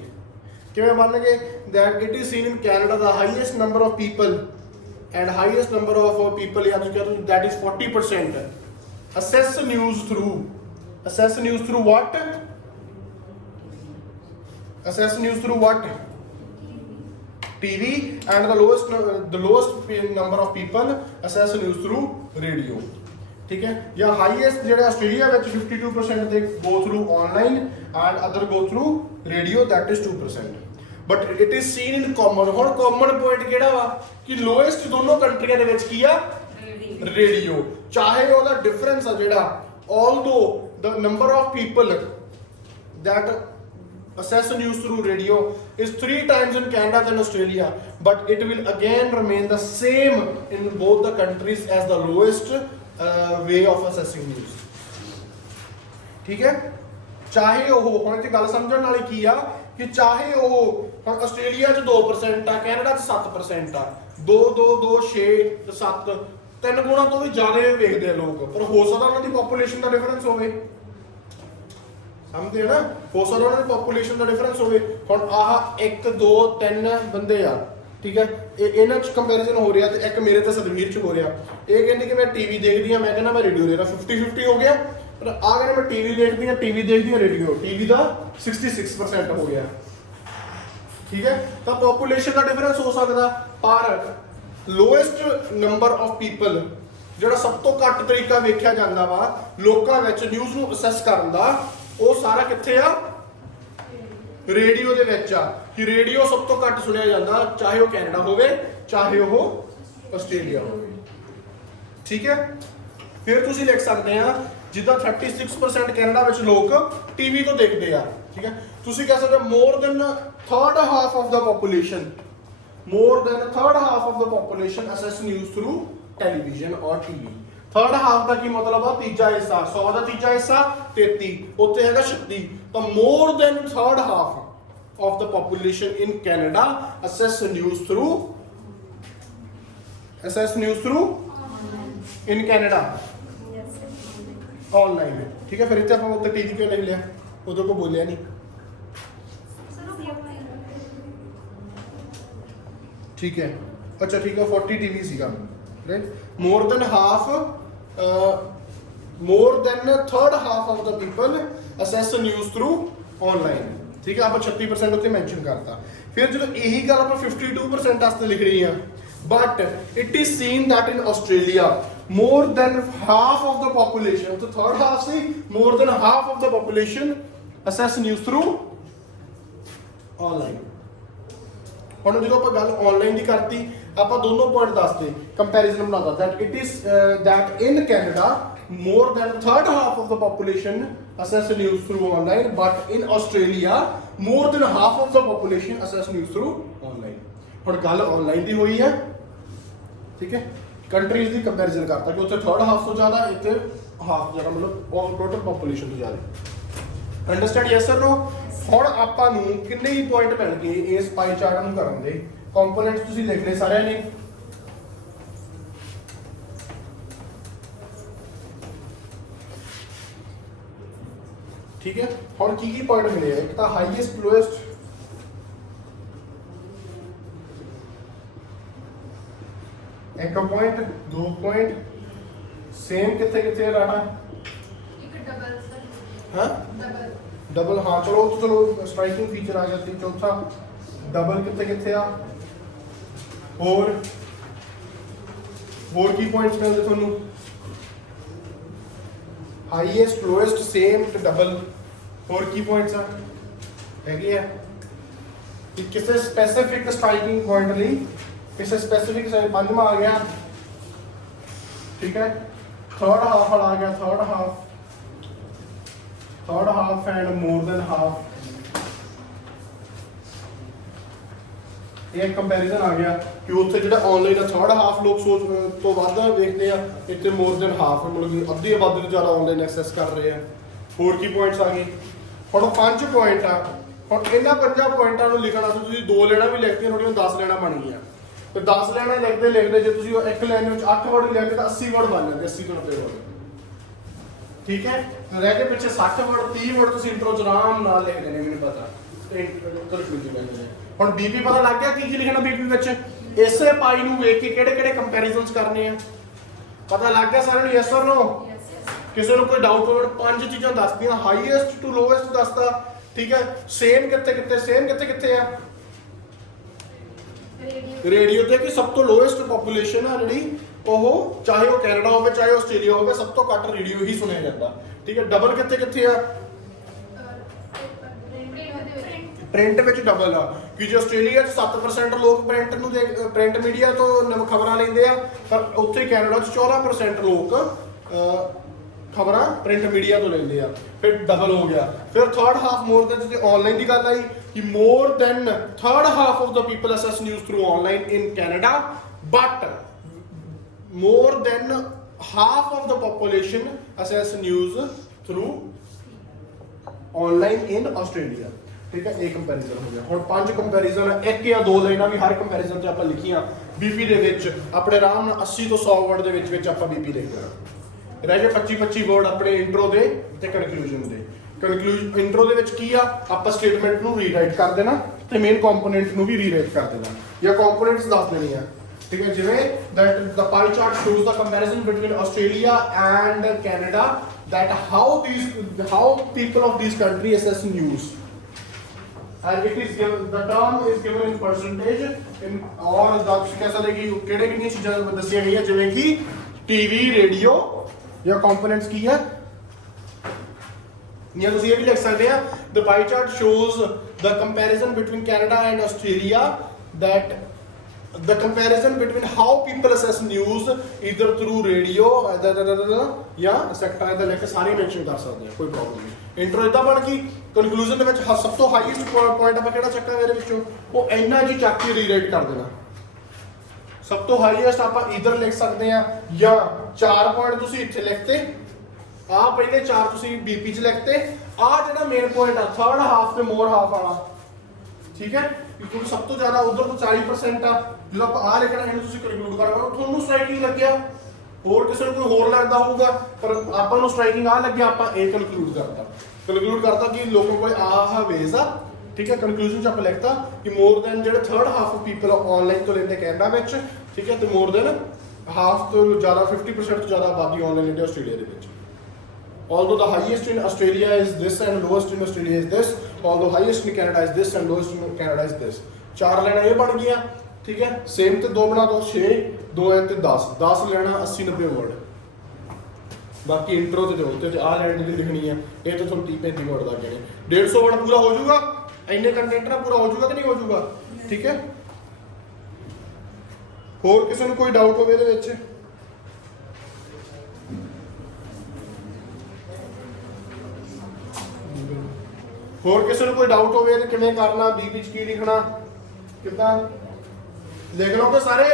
ਕਿਵੇਂ ਬਣ ਗਏ? that it is seen in Canada the highest number of people and highest number of people that is 40% assess news through what? Assess news through what? TV, and the lowest number of people assess news through radio. ठीक है, या highest जेड़ा Australia ਵਿੱਚ 52% ਦੇ go through online and other go through radio, that is 2%. but it is seen in common। ਹੁਣ common point ਕਿਹੜਾ ਵਾ ਕਿ lowest ਦੋਨੋਂ ਕੰਟਰੀਆਂ ਦੇ ਵਿੱਚ ਕੀ ਆ? ਰੇਡੀਓ। ਚਾਹੇ ਉਹਦਾ ਡਿਫਰੈਂਸ ਆ ਜਿਹੜਾ, although the number of people that assess news through radio is 3 times in Canada than Australia, but it will again remain the same in both the countries as the lowest way of assessing news। ठीक है, चाहे वो ਹੁਣ ਤੇ ਗੱਲ ਸਮਝਣ ਵਾਲੀ ਕੀ ਆ ਕਿ ਚਾਹੇ ਉਹ ਹੁਣ ਆਸਟ੍ਰੇਲੀਆ 'ਚ 2% ਆ, ਕੈਨੇਡਾ 'ਚ 7% ਆ, 2 2 2 6 ਤੇ 7 3 ਗੁਣਾ ਤੋਂ ਵੀ ਜ਼ਿਆਦਾ ਵੇਖਦੇ ਆ ਲੋਕ। ਪਰ ਹੋ ਸਕਦਾ ਉਹਨਾਂ ਦੀ ਪੋਪੂਲੇਸ਼ਨ ਦਾ ਡਿਫਰੈਂਸ ਹੋਵੇ, ਸਮਝਦੇ ਨਾ? ਹੋ ਸਕਦਾ ਉਹਨਾਂ ਦੀ ਪੋਪੂਲੇਸ਼ਨ ਦਾ ਡਿਫਰੈਂਸ ਹੋਵੇ। ਹੁਣ ਆਹ 1 2 3 ਬੰਦੇ ਆ, ਠੀਕ ਹੈ, ਇਹਨਾਂ 'ਚ ਕੰਪੈਰੀਜ਼ਨ ਹੋ ਰਿਹਾ ਤੇ ਇੱਕ ਮੇਰੇ ਤੇ ਸਤਵੀਰ 'ਚ ਹੋ ਰਿਹਾ। ਇਹ ਕਹਿੰਦੀ ਕਿ ਮੈਂ ਟੀਵੀ ਦੇਖਦੀ ਆ, ਮੈਂ ਕਹਿੰਦਾ ਮੈਂ ਰੇਡੀਓ ਦੇਖਦਾ, 50-50 ਹੋ ਗਿਆ। ਪਰ ਆ ਕਹਿੰਦਾ ਮੈਂ ਟੀਵੀ ਦੇਖਦੀ ਆ ਰੇਡੀਓ, ਟੀਵੀ ਦਾ 66% ਹੋ ਗਿਆ। ਠੀਕ ਹੈ, ਤਾਂ ਪੋਪੂਲੇਸ਼ਨ ਦਾ ਡਿਫਰੈਂਸ ਹੋ ਸਕਦਾ, ਪਰ ਲੋਐਸਟ ਨੰਬਰ ਆਫ ਪੀਪਲ, ਜਿਹੜਾ ਸਭ ਤੋਂ ਘੱਟ ਤਰੀਕਾ ਵੇਖਿਆ ਜਾਂਦਾ ਵਾ ਲੋਕਾਂ ਵਿੱਚ ਨਿਊਜ਼ ਨੂੰ ਅਸੈਸ ਕਰਨ ਦਾ, ਉਹ ਸਾਰਾ ਕਿੱਥੇ ਆ? ਰੇਡੀਓ ਦੇ ਵਿੱਚ ਆ। ਕਿ ਰੇਡੀਓ ਸਭ ਤੋਂ ਘੱਟ ਸੁਣਿਆ ਜਾਂਦਾ, ਚਾਹੇ ਉਹ ਕੈਨੇਡਾ ਹੋਵੇ ਚਾਹੇ ਉਹ ਆਸਟ੍ਰੇਲੀਆ ਹੋਵੇ। ਠੀਕ ਹੈ, ਫਿਰ ਤੁਸੀਂ ਲਿਖ ਸਕਦੇ ਆ ਜਿੱਦਾਂ 36% ਕੈਨੇਡਾ ਵਿੱਚ ਲੋਕ ਟੀਵੀ ਤੋਂ ਦੇਖਦੇ ਆ। ਠੀਕ ਹੈ, ਤੁਸੀਂ ਕਹਿ ਸਕਦੇ ਮੋਰ than third half of the population, more than a third half of the population access news through television or TV। third half ਦਾ ਕੀ ਮਤਲਬ ਆ? ਤੀਜਾ ਹਿੱਸਾ। 100 ਦਾ ਤੀਜਾ ਹਿੱਸਾ 33, ਉੱਥੇ ਹੈਗਾ 36। ਤਾਂ more than third half of the population in Canada access news through in Canada online। ਠੀਕ ਹੈ, ਫਿਰ ਇੱਥੇ ਆਪਾਂ ਉੱਤੇ ਟੀਵੀ ਕਿਉਂ ਲਿਖ ਲਿਆ? ਉਦੋਂ ਕੋ ਬੋਲਿਆ ਨਹੀਂ। ठीक है, अच्छा ठीक है, 40 टीवी सीगा, right. More than third half of the people assess news through online. ठीक है, आप 36% उत्ते मेंशन करता। फिर जो यही गल आप 52% वास्ते लिख रही हैं, but it is seen that in Australia more than half of the population, तो third half see, more than half of the population accesses news through online. ਹੁਣ ਜਦੋਂ ਆਪਾਂ ਗੱਲ ਆਨਲਾਈਨ ਦੀ ਕਰਤੀ, ਆਪਾਂ ਦੋਨੋਂ ਪੁਆਇੰਟ ਦੱਸਦੇ, ਕੰਪੈਰੀਜ਼ਨ ਬਣਾਉਂਦਾ that it is that in Canada more than third half of the population access news through online, but in Australia more than half of the population access news through online। ਹੁਣ ਗੱਲ online ਦੀ ਹੋਈ ਹੈ। ਠੀਕ ਹੈ, countries ਦੀ comparison ਕਰਤਾ ਕਿ ਉੱਥੇ third half ਤੋਂ ਜ਼ਿਆਦਾ, ਇੱਥੇ ਹਾਫ ਜ਼ਿਆਦਾ, ਮਤਲਬ ਟੋਟਲ ਪੋਪੂਲੇਸ਼ਨ ਤੋਂ ਜ਼ਿਆਦਾ। ਅੰਡਰਸਟੈਂਡ? Yes or no? ਹੁਣ ਆਪਾਂ ਨੂੰ ਕਿੰਨੇ ਹੀ ਪੁਆਇੰਟ ਮਿਲ ਗਏ ਇਸ ਪਾਈ ਚਾਰਟ ਨੂੰ ਕਰਨ ਦੇ। ਕੰਪੋਨੈਂਟਸ ਤੁਸੀਂ ਲਿਖ ਲਏ ਸਾਰਿਆਂ ਨੇ। ਠੀਕ ਹੈ, ਹੁਣ ਕੀ ਪੁਆਇੰਟ ਮਿਲੇ? ਇੱਕ ਤਾਂ ਹਾਈਐਸਟ, ਲੋਐਸਟ, ਇੱਕ ਪੁਆਇੰਟ, ਦੋ ਪੁਆਇੰਟ, ਸੇਮ ਕਿੱਥੇ ਕਿੱਥੇ ਰਹਿਣਾ? ਇੱਕ ਡਬਲ ਸਰ। ਹਾਂ, ਡਬਲ। ਹਾਂ ਚਲੋ ਸਟ੍ਰਾਈਕਿੰਗ ਫੀਚਰ ਆ ਗਿਆ ਸੀ। ਚੌਥਾ ਡਬਲ ਕਿੱਥੇ ਕਿੱਥੇ ਆ? ਹੋਰ ਕੀ ਪੁਆਇੰਟਸ ਮਿਲਦੇ ਤੁਹਾਨੂੰ? ਹਾਈਐਸਟ, ਲੋਐਸਟ, ਸੇਮ ਤੇ ਡਬਲ। ਹੋਰ ਕੀ ਪੁਆਇੰਟਸ ਆ ਹੈਗੇ ਆ? ਕਿ ਕਿਸੇ ਸਪੈਸੀਫਿਕ ਸਟ੍ਰਾਈਕਿੰਗ ਪੁਆਇੰਟ ਲਈ, ਕਿਸੇ ਸਪੈਸੀਫਿਕ ਪੰਜਵਾਂ ਆ ਗਿਆ। ਠੀਕ ਹੈ, ਥਰਡ ਹਾਫ ਵਾਲਾ ਆ ਗਿਆ, third half and more than half। ਇਹ ਕੰਪੈਰੀਜ਼ਨ ਆ ਗਿਆ ਕਿ ਉੱਥੇ ਜਿਹੜਾ ਆਨਲਾਈਨ ਆ ਥਰਡ ਹਾਫ ਲੋਕ ਸੋਚ ਤੋਂ ਵੱਧ ਵੇਖਦੇ ਆ, ਇੱਥੇ ਮੋਰ ਦੈਨ ਹਾਫ, ਮਤਲਬ ਕਿ ਅੱਧੀ ਆਬਾਦੀ ਤੋਂ ਜ਼ਿਆਦਾ ਆਨਲਾਈਨ ਐਕਸੈਸ ਕਰ ਰਹੇ ਆ। ਹੋਰ ਕੀ ਪੁਆਇੰਟਸ ਆ ਗਏ? ਹੁਣ 5 ਪੁਆਇੰਟ ਆ। ਹੁਣ ਇਹਨਾਂ 5 ਪੁਆਇੰਟਾਂ ਨੂੰ ਲਿਖਣਾ, ਤੁਸੀਂ 2 ਲੈਣਾ ਵੀ ਲਿਖਤੀਆਂ, ਤੁਹਾਡੀਆਂ 10 ਲੈਣਾ ਬਣ ਗਈਆਂ। ਤੇ 10 ਲੈਣਾ ਲਿਖਦੇ ਜੇ ਤੁਸੀਂ ਇੱਕ ਲਾਈਨ ਵਿੱਚ 8 ਵਰਡ ਲਿਖਦੇ ਤਾਂ 80 ਵਰਡ ਬਣ ਜਾਂਦੇ, 80 ਤੋਂ 90 ਵਰਡ। ਠੀਕ ਹੈ, ਰਹਿ ਕੇ ਪਿੱਛੇ 60 ਵਰਡ, 30 ਵਰਡ ਤੁਸੀਂ ਇੰਟਰੋ ਚ ਆਰਾਮ ਨਾਲ ਲਿਖ ਦੇਣੇ, ਮੈਨੂੰ ਪਤਾ। ਤੇ ਕਨਫਿਊਜ਼ਨ ਹੈ। ਹੁਣ ਬੀਪੀ ਪਤਾ ਲੱਗ ਗਿਆ ਕੀ ਲਿਖਣਾ ਬੀਪੀ ਵਿੱਚ? ਇਸੇ ਪਾਈ ਨੂੰ ਵੇਖ ਕੇ ਕਿਹੜੇ ਕਿਹੜੇ ਕੰਪੈਰੀਜ਼ਨਸ ਕਰਨੇ ਆ ਪਤਾ ਲੱਗ ਗਿਆ ਸਾਰਿਆਂ ਨੂੰ? Yes or no? ਕਿਸੇ ਨੂੰ ਕੋਈ ਡਾਊਟ ਹੋਵੇ? 5 ਚੀਜ਼ਾਂ ਦੱਸਦੀਆਂ, ਹਾਈਐਸਟ ਟੂ ਲੋਐਸਟ ਦੱਸਦਾ। ਠੀਕ ਹੈ, ਸੇਮ ਕਿੱਥੇ ਆ? ਰੇਡੀਓ ਤੇ ਕਿ ਸਭ ਤੋਂ ਲੋਐਸਟ ਪੋਪੂਲੇਸ਼ਨ ਆ ਜਿਹੜੀ, ਉਹ ਚਾਹੇ ਉਹ ਕੈਨੇਡਾ ਹੋਵੇ ਚਾਹੇ ਆਸਟ੍ਰੇਲੀਆ ਹੋਵੇ, ਸਭ ਤੋਂ ਘੱਟ ਰੇਡੀਓ ਹੀ ਸੁਣਿਆ ਜਾਂਦਾ। ਠੀਕ ਹੈ, ਡਬਲ ਕਿੱਥੇ ਆ? ਪ੍ਰਿੰਟ ਵਿੱਚ ਡਬਲ ਆ ਕਿ ਜੇ ਆਸਟ੍ਰੇਲੀਆ 'ਚ 7% ਲੋਕ ਪ੍ਰਿੰਟ ਮੀਡੀਆ ਤੋਂ ਖਬਰਾਂ ਲੈਂਦੇ ਆ, ਪਰ ਉੱਥੇ ਕੈਨੇਡਾ 'ਚ 14% ਲੋਕ ਖਬਰਾਂ ਪ੍ਰਿੰਟ ਮੀਡੀਆ ਤੋਂ ਲੈਂਦੇ ਆ। ਫਿਰ ਡਬਲ ਹੋ ਗਿਆ। ਫਿਰ ਥਰਡ ਹਾਫ ਮੋਰ ਦੈਨ, ਜੇ ਆਨਲਾਈਨ ਦੀ ਗੱਲ ਆਈ ਕਿ more than third half of the people access news through online in Canada, but more than half of the population access news through online in Australia. ਠੀਕ ਹੈ, ਇਹ comparison ਹੋ ਗਿਆ। ਹੁਣ 5 ਕੰਪੈਰੀਜ਼ਨ, ਇੱਕ ਜਾਂ 2 ਲਾਈਨਾਂ ਵੀ ਹਰ ਕੰਪੈਰੀਜ਼ਨ 'ਚ ਆਪਾਂ ਲਿਖੀਆਂ ਬੀਪੀ ਦੇ ਵਿੱਚ। ਆਪਣੇ ਆਰਾਮ ਨਾਲ 80 ਤੋਂ 100 ਵਰਡ ਦੇ ਵਿੱਚ ਆਪਾਂ ਬੀਪੀ ਲਿਖ ਦੇਣਾ। ਰਹਿ ਗਏ 25 ਵਰਡ ਆਪਣੇ ਇੰਟਰੋ ਦੇ ਤੇ ਕਨਕਲੂਜਨ ਦੇ। ਇੰਟਰੋ ਦੇ ਵਿੱਚ ਕੀ ਆ? ਆਪਾਂ ਸਟੇਟਮੈਂਟ ਨੂੰ ਰੀਰਾਈਟ ਕਰ ਦੇਣਾ ਤੇ ਮੇਨ ਕੰਪੋਨੈਂਟ ਨੂੰ ਵੀ ਰੀਰਾਈਟ ਕਰ ਦੇਣਾ ਜਾਂ ਕੰਪੋਨੈਂਟਸ ਦੱਸ ਦੇਣੀ ਆ। ਠੀਕ ਹੈ, ਜਿਵੇਂ that the pie chart shows the comparison between Australia and Canada, that how people of these countries assess news। and it is given, the term is given in percentage in और ਦੱਸ ਕਹਿ ਸਕਦੇ ਕਿ ਕਿਹੜੇ ਕਿਹੜੀਆਂ ਚੀਜ਼ਾਂ ਦੱਸੀਆਂ ਗਈਆਂ ਜਿਵੇਂ ਕਿ ਟੀਵੀ ਰੇਡੀਓ ਜਾਂ ਕੰਪੋਨੈਂਟਸ ਕੀ ਹੈ ਜਾਂ ਤੁਸੀਂ ਇਹ ਵੀ ਲਿਖ ਸਕਦੇ ਆ the pie chart shows the comparison between Canada and Australia that the comparison between how people assess news either through radio ਜਾਂ ਸੈਕਟਰ ਇਹਦਾ ਲਿਖ ਕੇ ਸਾਰੇ ਮੈਂਸ਼ਨ ਕਰ ਸਕਦੇ ਆ ਕੋਈ ਪ੍ਰੋਬਲਮ ਨਹੀਂ ਇੰਟਰੋ ਇਦਾਂ ਬਣ ਗਈ ਕਨਕਲੂਜਨ ਦੇ ਵਿੱਚ ਸਭ ਤੋਂ ਹਾਈਐਸਟ ਪੁਆਇੰਟ ਆਪਾਂ ਕਿਹੜਾ ਚੱਕਾਂਗੇ ਇਹਦੇ ਵਿੱਚੋਂ ਉਹ ਇੰਨਾ ਜੀ ਚੱਕ ਕੇ ਰੀਰਾਈਟ ਕਰ ਦੇਣਾ ਸਭ ਤੋਂ ਹਾਈਐਸਟ ਆਪਾਂ ਈਦਰ ਲਿਖ ਸਕਦੇ ਆ ਜਾਂ 4 ਪੁਆਇੰਟ ਤੁਸੀਂ ਇੱਥੇ ਲਿਖਤੇ ਆ ਪਹਿਲੇ 4 ਤੁਸੀਂ ਬੀਪੀ ਚ ਲਿਖਤੇ ਆ ਜਿਹੜਾ ਮੇਨ ਪੁਆਇੰਟ ਆ ਥਰਡ ਹਾਫ ਤੇ ਮੋਰ ਹਾਫ ਵਾਲਾ ਠੀਕ ਹੈ ਕਿਉਂਕਿ ਸਭ ਤੋਂ ਜ਼ਿਆਦਾ ਉਧਰ ਤੋਂ 40% ਆ ਜਦੋਂ ਆਪਾਂ ਆ ਲਿਖਣਾ ਇਹਨੂੰ ਤੁਸੀਂ ਕਨਕਲੂਡ ਕਰਨਾ ਤੁਹਾਨੂੰ ਸਟ੍ਰਾਈਕਿੰਗ ਲੱਗਿਆ ਹੋਰ ਕਿਸੇ ਨੂੰ ਕੋਈ ਹੋਰ ਲੱਗਦਾ ਹੋਊਗਾ ਪਰ ਆਪਾਂ ਨੂੰ ਸਟ੍ਰਾਈਕਿੰਗ ਆ ਲੱਗਿਆ ਆਪਾਂ ਇਹ ਕਨਕਲੂਡ ਕਰਤਾ ਕਿ ਲੋਕਾਂ ਕੋਲ ਆਹ ਵੇਜ਼ ਆ ਠੀਕ ਹੈ ਕਨਕਲੂਜਨ ਚ ਆਪਾਂ ਲਿਖਤਾ ਕਿ ਮੋਰ ਦੈਨ ਜਿਹੜੇ third half of people online ਤੋਂ ਲੈਂਦੇ ਕੈਨੇਡਾ ਵਿੱਚ ਠੀਕ ਹੈ ਤੇ ਮੋਰ ਦੈਨ ਹਾਫ ਤੋਂ ਜ਼ਿਆਦਾ 50% ਤੋਂ ਜ਼ਿਆਦਾ ਆਬਾਦੀ ਆਨਲਾਈਨ ਲੈਂਦੇ ਆਸਟ੍ਰੇਲੀਆ ਦੇ ਵਿੱਚ although the highest in Australia is this and lowest in Australia is this although highest in Canada is this and lowest in Canada is this ਚਾਰ ਲੈਣਾ ਇਹ ਬਣ ਗਿਆ ਠੀਕ ਹੈ ਸੇਮ ਤੇ 2 ਬਣਾ ਦੋ 6 2 ਤੇ 10 ਲੈਣਾ 80 90 ਵਰਡ ਬਾਕੀ ਇੰਟਰੋ ਤੇ ਦਿਓ ਤੇ ਆ ਲੈਣ ਦੀ ਲਿਖਣੀ ਆ ਇਹ ਤਾਂ ਤੁਹਾਨੂੰ 30 35 ਵਰਡ ਲੱਗ ਜਾਣੇ 150 ਵਰਡ ਪੂਰਾ ਹੋ ਜਾਊਗਾ ਇੰਨੇ ਕੰਟੈਂਟ ਨਾਲ ਪੂਰਾ ਹੋ ਜਾਊਗਾ ਕਿ ਨਹੀਂ ਹੋ ਜਾਊਗਾ ਠੀਕ ਹੈ ਹੋਰ ਕਿਸੇ ਨੂੰ ਕੋਈ ਡਾਊਟ ਹੋਵੇ ਇਹਦੇ ਵਿੱਚ ਹੋਰ ਕਿਸੇ ਨੂੰ ਕੋਈ ਡਾਊਟ ਹੋਵੇ ਤੇ ਕਿਵੇਂ ਕਰਨਾ ਬੀ ਵਿੱਚ ਕੀ ਲਿਖਣਾ ਕਿੱਦਾਂ ਲਿਖ ਲਓਗੇ ਸਾਰੇ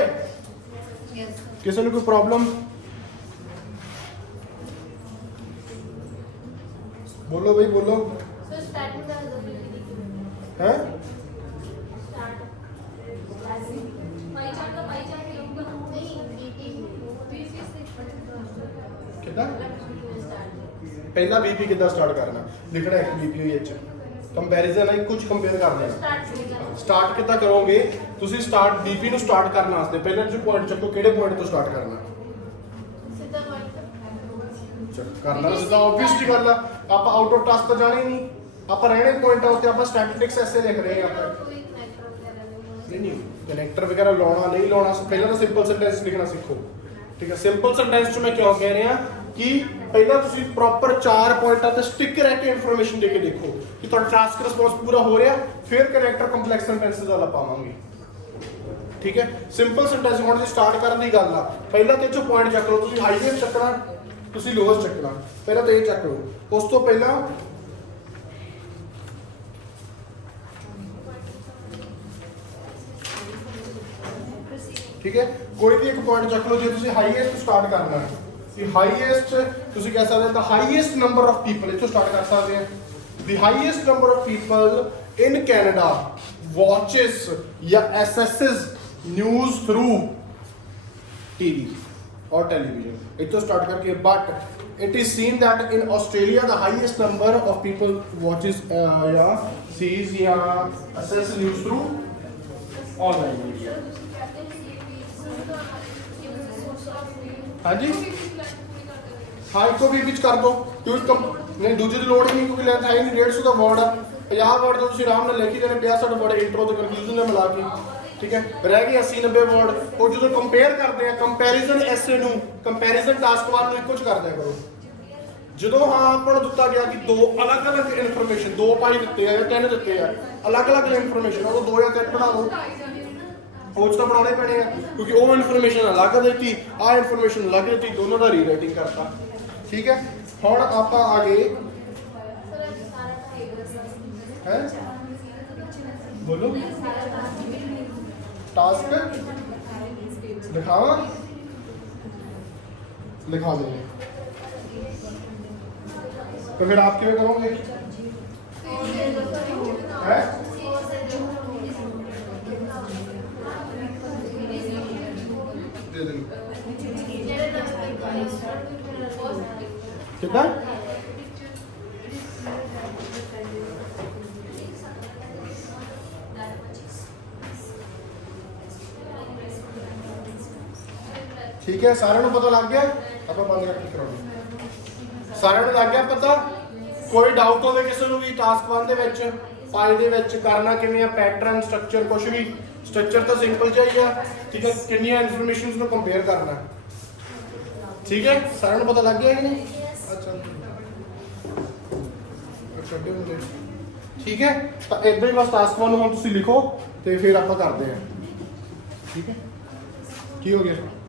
ਕਿਸੇ ਨੂੰ ਕੋਈ ਪ੍ਰੋਬਲਮ ਬੋਲੋ ਬਈ ਬੋਲੋ ਸਰ ਸਟਾਰਟਿੰਗ ਦਾ ਹੈ ਪਾਈ ਚਾਰਟ ਨਹੀਂ ਕਿੱਦਾਂ ਪਹਿਲਾਂ ਬੀਪੀ ਕਿੱਦਾਂ ਸਟਾਰਟ ਕਰਨਾ ਲਿਖਣਾ ਇੱਕ ਬੀਪੀ ਹੋਈ ਇੱਚ ਕੰਪੈਰੀਜ਼ਨ ਹੈ ਕੁਝ ਕੰਪੇਅਰ ਕਰਨਾ ਸਟਾਰਟ ਕਿੱਦਾਂ ਕਰੋਗੇ ਤੁਸੀਂ ਸਟਾਰਟ ਬੀਪੀ ਨੂੰ ਸਟਾਰਟ ਕਰਨ ਵਾਸਤੇ ਪਹਿਲਾਂ ਤੁਸੀਂ ਪੁਆਇੰਟ ਚੱਕੋ ਕਿਹੜੇ ਪੁਆਇੰਟ ਤੋਂ ਸਟਾਰਟ ਕਰਨਾ ਸਿੱਧਾ ਪੁਆਇੰਟ ਕਰਨਾ ਸਿੱਧਾ ਆਬਵੀਅਸ ਜੀ ਗੱਲ ਆ ਆਪਾਂ ਆਊਟ ਆਫ ਟਾਸਕ ਤਾਂ ਜਾਣੇ ਨਹੀਂ ਆਪਾਂ ਰਹਿਣੇ ਪੁਆਇੰਟਾਂ ਉੱਤੇ ਆਪਾਂ ਸਟੈਟਿਸਟਿਕਸ ਐਸੇ ਲਿਖ ਰਹੇ ਆ ਆਪਾਂ ਨਹੀਂ ਕਨੈਕਟਰ ਵਗੈਰਾ ਲਾਉਣਾ ਨਹੀਂ ਲਾਉਣਾ ਪਹਿਲਾਂ ਤਾਂ ਸਿੰਪਲ ਸੈਂਟੈਂਸ ਲਿਖਣਾ ਸਿੱਖੋ ਠੀਕ ਹੈ ਸਿੰਪਲ ਸੈਂਟੈਂਸ 'ਚ ਮੈਂ ਕਿਉਂ ਕਹਿ ਰਿਹਾ ਕਿ ਪਹਿਲਾਂ ਤੁਸੀਂ ਪ੍ਰੋਪਰ 4 ਪੁਆਇੰਟਾਂ ਤੇ ਸਟਿਕ ਰਹਿ ਕੇ ਇਨਫੋਰਮੇਸ਼ਨ ਦੇ ਕੇ ਦੇਖੋ ਕਿ ਤੁਹਾਡਾ ਟਾਸਕ ਰਿਸਪੌਂਸ ਪੂਰਾ ਹੋ ਰਿਹਾ ਫਿਰ ਕਨੈਕਟਰ ਕੰਪਲੈਕਸ ਸੈਂਟੈਂਸਸ ਵਾਲਾ ਪਾਵਾਂਗੇ ਠੀਕ ਹੈ ਸਿੰਪਲ ਸੈਂਟੈਂਸ ਹੁਣ ਜੇ ਸਟਾਰਟ ਕਰਨ ਦੀ ਗੱਲ ਆ ਪਹਿਲਾਂ ਤੇ ਚੋਂ ਪੁਆਇੰਟ ਚੱਕ ਲਓ ਤੁਸੀਂ ਹਾਈਐਸਟ ਚੱਕਣਾ ਤੁਸੀਂ ਲੋਅਸਟ ਚੱਕਣਾ ਪਹਿਲਾਂ ਤਾਂ ਇਹ ਚੱਕ ਲਓ ਉਸ ਤੋਂ ਪਹਿਲਾਂ ਠੀਕ ਹੈ ਕੋਈ ਵੀ ਇੱਕ ਪੁਆਇੰਟ ਚੱਕ ਲਓ ਜੇ ਤੁਸੀਂ ਹਾਈਐਸਟ ਸਟਾਰਟ ਕਰਨਾ ਹੈ ਕਿ ਹਾਈਐਸਟ ਤੁਸੀਂ ਕਹਿ ਸਕਦੇ ਹੋ ਤਾਂ ਹਾਈਐਸਟ ਨੰਬਰ ਆਫ ਪੀਪਲ ਇੱਥੋਂ ਸਟਾਰਟ ਕਰ ਸਕਦੇ ਆ the highest number of people in Canada watches या assesses news through TV or television ਇੱਥੋਂ ਸਟਾਰਟ ਕਰਕੇ but it is seen that in Australia the highest number of people watches या sees या assess news through online media हाँ जी हाँ ਇੱਕੋ ਵੀ ਵਿੱਚ ਕਰ ਦੋ ਕਿਉਂਕਿ ਨਹੀਂ ਦੂਜੇ ਦੀ ਲੋੜ ਹੀ ਨਹੀਂ ਕਿਉਂਕਿ ਲੈਂਥ ਹੈ ਨਹੀਂ 150 ਦਾ ਵਰਡ ਆ 50 ਵਰਡ ਤਾਂ ਤੁਸੀਂ ਆਰਾਮ ਨਾਲ ਲਿਖ ਹੀ ਦੇਣੇ 50 ਵਰਡ ਇੰਟਰੋ ਤੇ ਕਨਕਲੂਜਨ ਨਾਲ ਮਿਲਾ ਕੇ ਠੀਕ ਹੈ ਰਹਿ ਗਏ 80 90 ਵਰਡ ਉਹ ਜਦੋਂ ਕੰਪੇਅਰ ਕਰਦੇ ਆ ਕੰਪੈਰੀਜ਼ਨ ਐਸੇ ਨੂੰ ਕੰਪੈਰੀਜ਼ਨ ਟਾਸਕ ਵਾਰ ਨੂੰ ਇੱਕੋ ਚ ਕਰ ਦਿਆ ਕਰੋ ਜਦੋਂ ਹਾਂ ਆਪਾਂ ਨੂੰ ਦਿੱਤਾ ਗਿਆ ਕਿ ਦੋ ਅਲੱਗ-ਅਲੱਗ ਇਨਫੋਰਮੇਸ਼ਨ ਦੋ ਪਾਈ ਦਿੱਤੇ ਆ ਜਾਂ ਤਿੰਨ ਦਿੱਤੇ ਆ ਅਲੱਗ-ਅਲੱਗ ਇਨਫੋਰਮੇਸ਼ਨ ਉਹ ਦੋ ਜਾਂ ਤਿੰਨ ਬਣਾ ਲਓ ਉਹ ਤਾਂ ਬਣਾਉਣੇ ਪੈਣੇ ਆ ਕਿਉਂਕਿ ਉਹ ਇਨਫੋਰਮੇਸ਼ਨ ਅਲੱਗ ਦਿੱਤੀ ਆਹ ਇਨਫੋਰਮੇਸ਼ਨ ਅਲੱਗ ਦਿੱਤੀ ਦੋਨੋਂ ਦਾ ਰੀਰਾਈਟਿੰਗ ਕਰਤਾ ਠੀਕ ਹੈ ਹੁਣ ਆਪਾਂ ਆ ਗਏ ਹੈ ਬੋਲੋ टास्क दिखावा दिखा देंगे तो फिर आप क्या करोगे हैं दे देंगे कितना ठीक है सारे को पता लग गया आप बंद करके करो सारे को लग गया पता ਕੋਈ ਡਾਊਟ ਹੋਵੇ ਕਿਸੇ ਨੂੰ ਵੀ ਟਾਸਕ 1 ਦੇ ਵਿੱਚ ਪਾਈ ਦੇ ਵਿੱਚ ਕਰਨਾ ਕਿਵੇਂ ਆ, ਪੈਟਰਨ ਸਟਰਕਚਰ ਕੁਝ ਵੀ, ਸਟਰਕਚਰ ਤਾਂ ਸਿੰਪਲ ਜਿਹਾ ਆ, ਠੀਕ ਹੈ, ਕਿੰਨੀਆਂ ਇਨਫੋਰਮੇਸ਼ਨਸ ਨੂੰ ਕੰਪੇਅਰ ਕਰਨਾ, ਠੀਕ ਹੈ, ਸਾਰਿਆਂ ਨੂੰ ਪਤਾ ਲੱਗ ਗਿਆ ਕਿ ਨਹੀਂ? ਅੱਛਾ ਠੀਕ ਹੈ, ਤਾਂ ਇਦਾਂ ਹੀ ਬਸ ਟਾਸਕ 1 ਨੂੰ ਹੁਣ ਤੁਸੀਂ ਲਿਖੋ ਤੇ ਫਿਰ ਆਪਾਂ ਕਰਦੇ ਹਾਂ, ਠੀਕ ਹੈ। ਕੀ ਹੋ ਗਿਆ?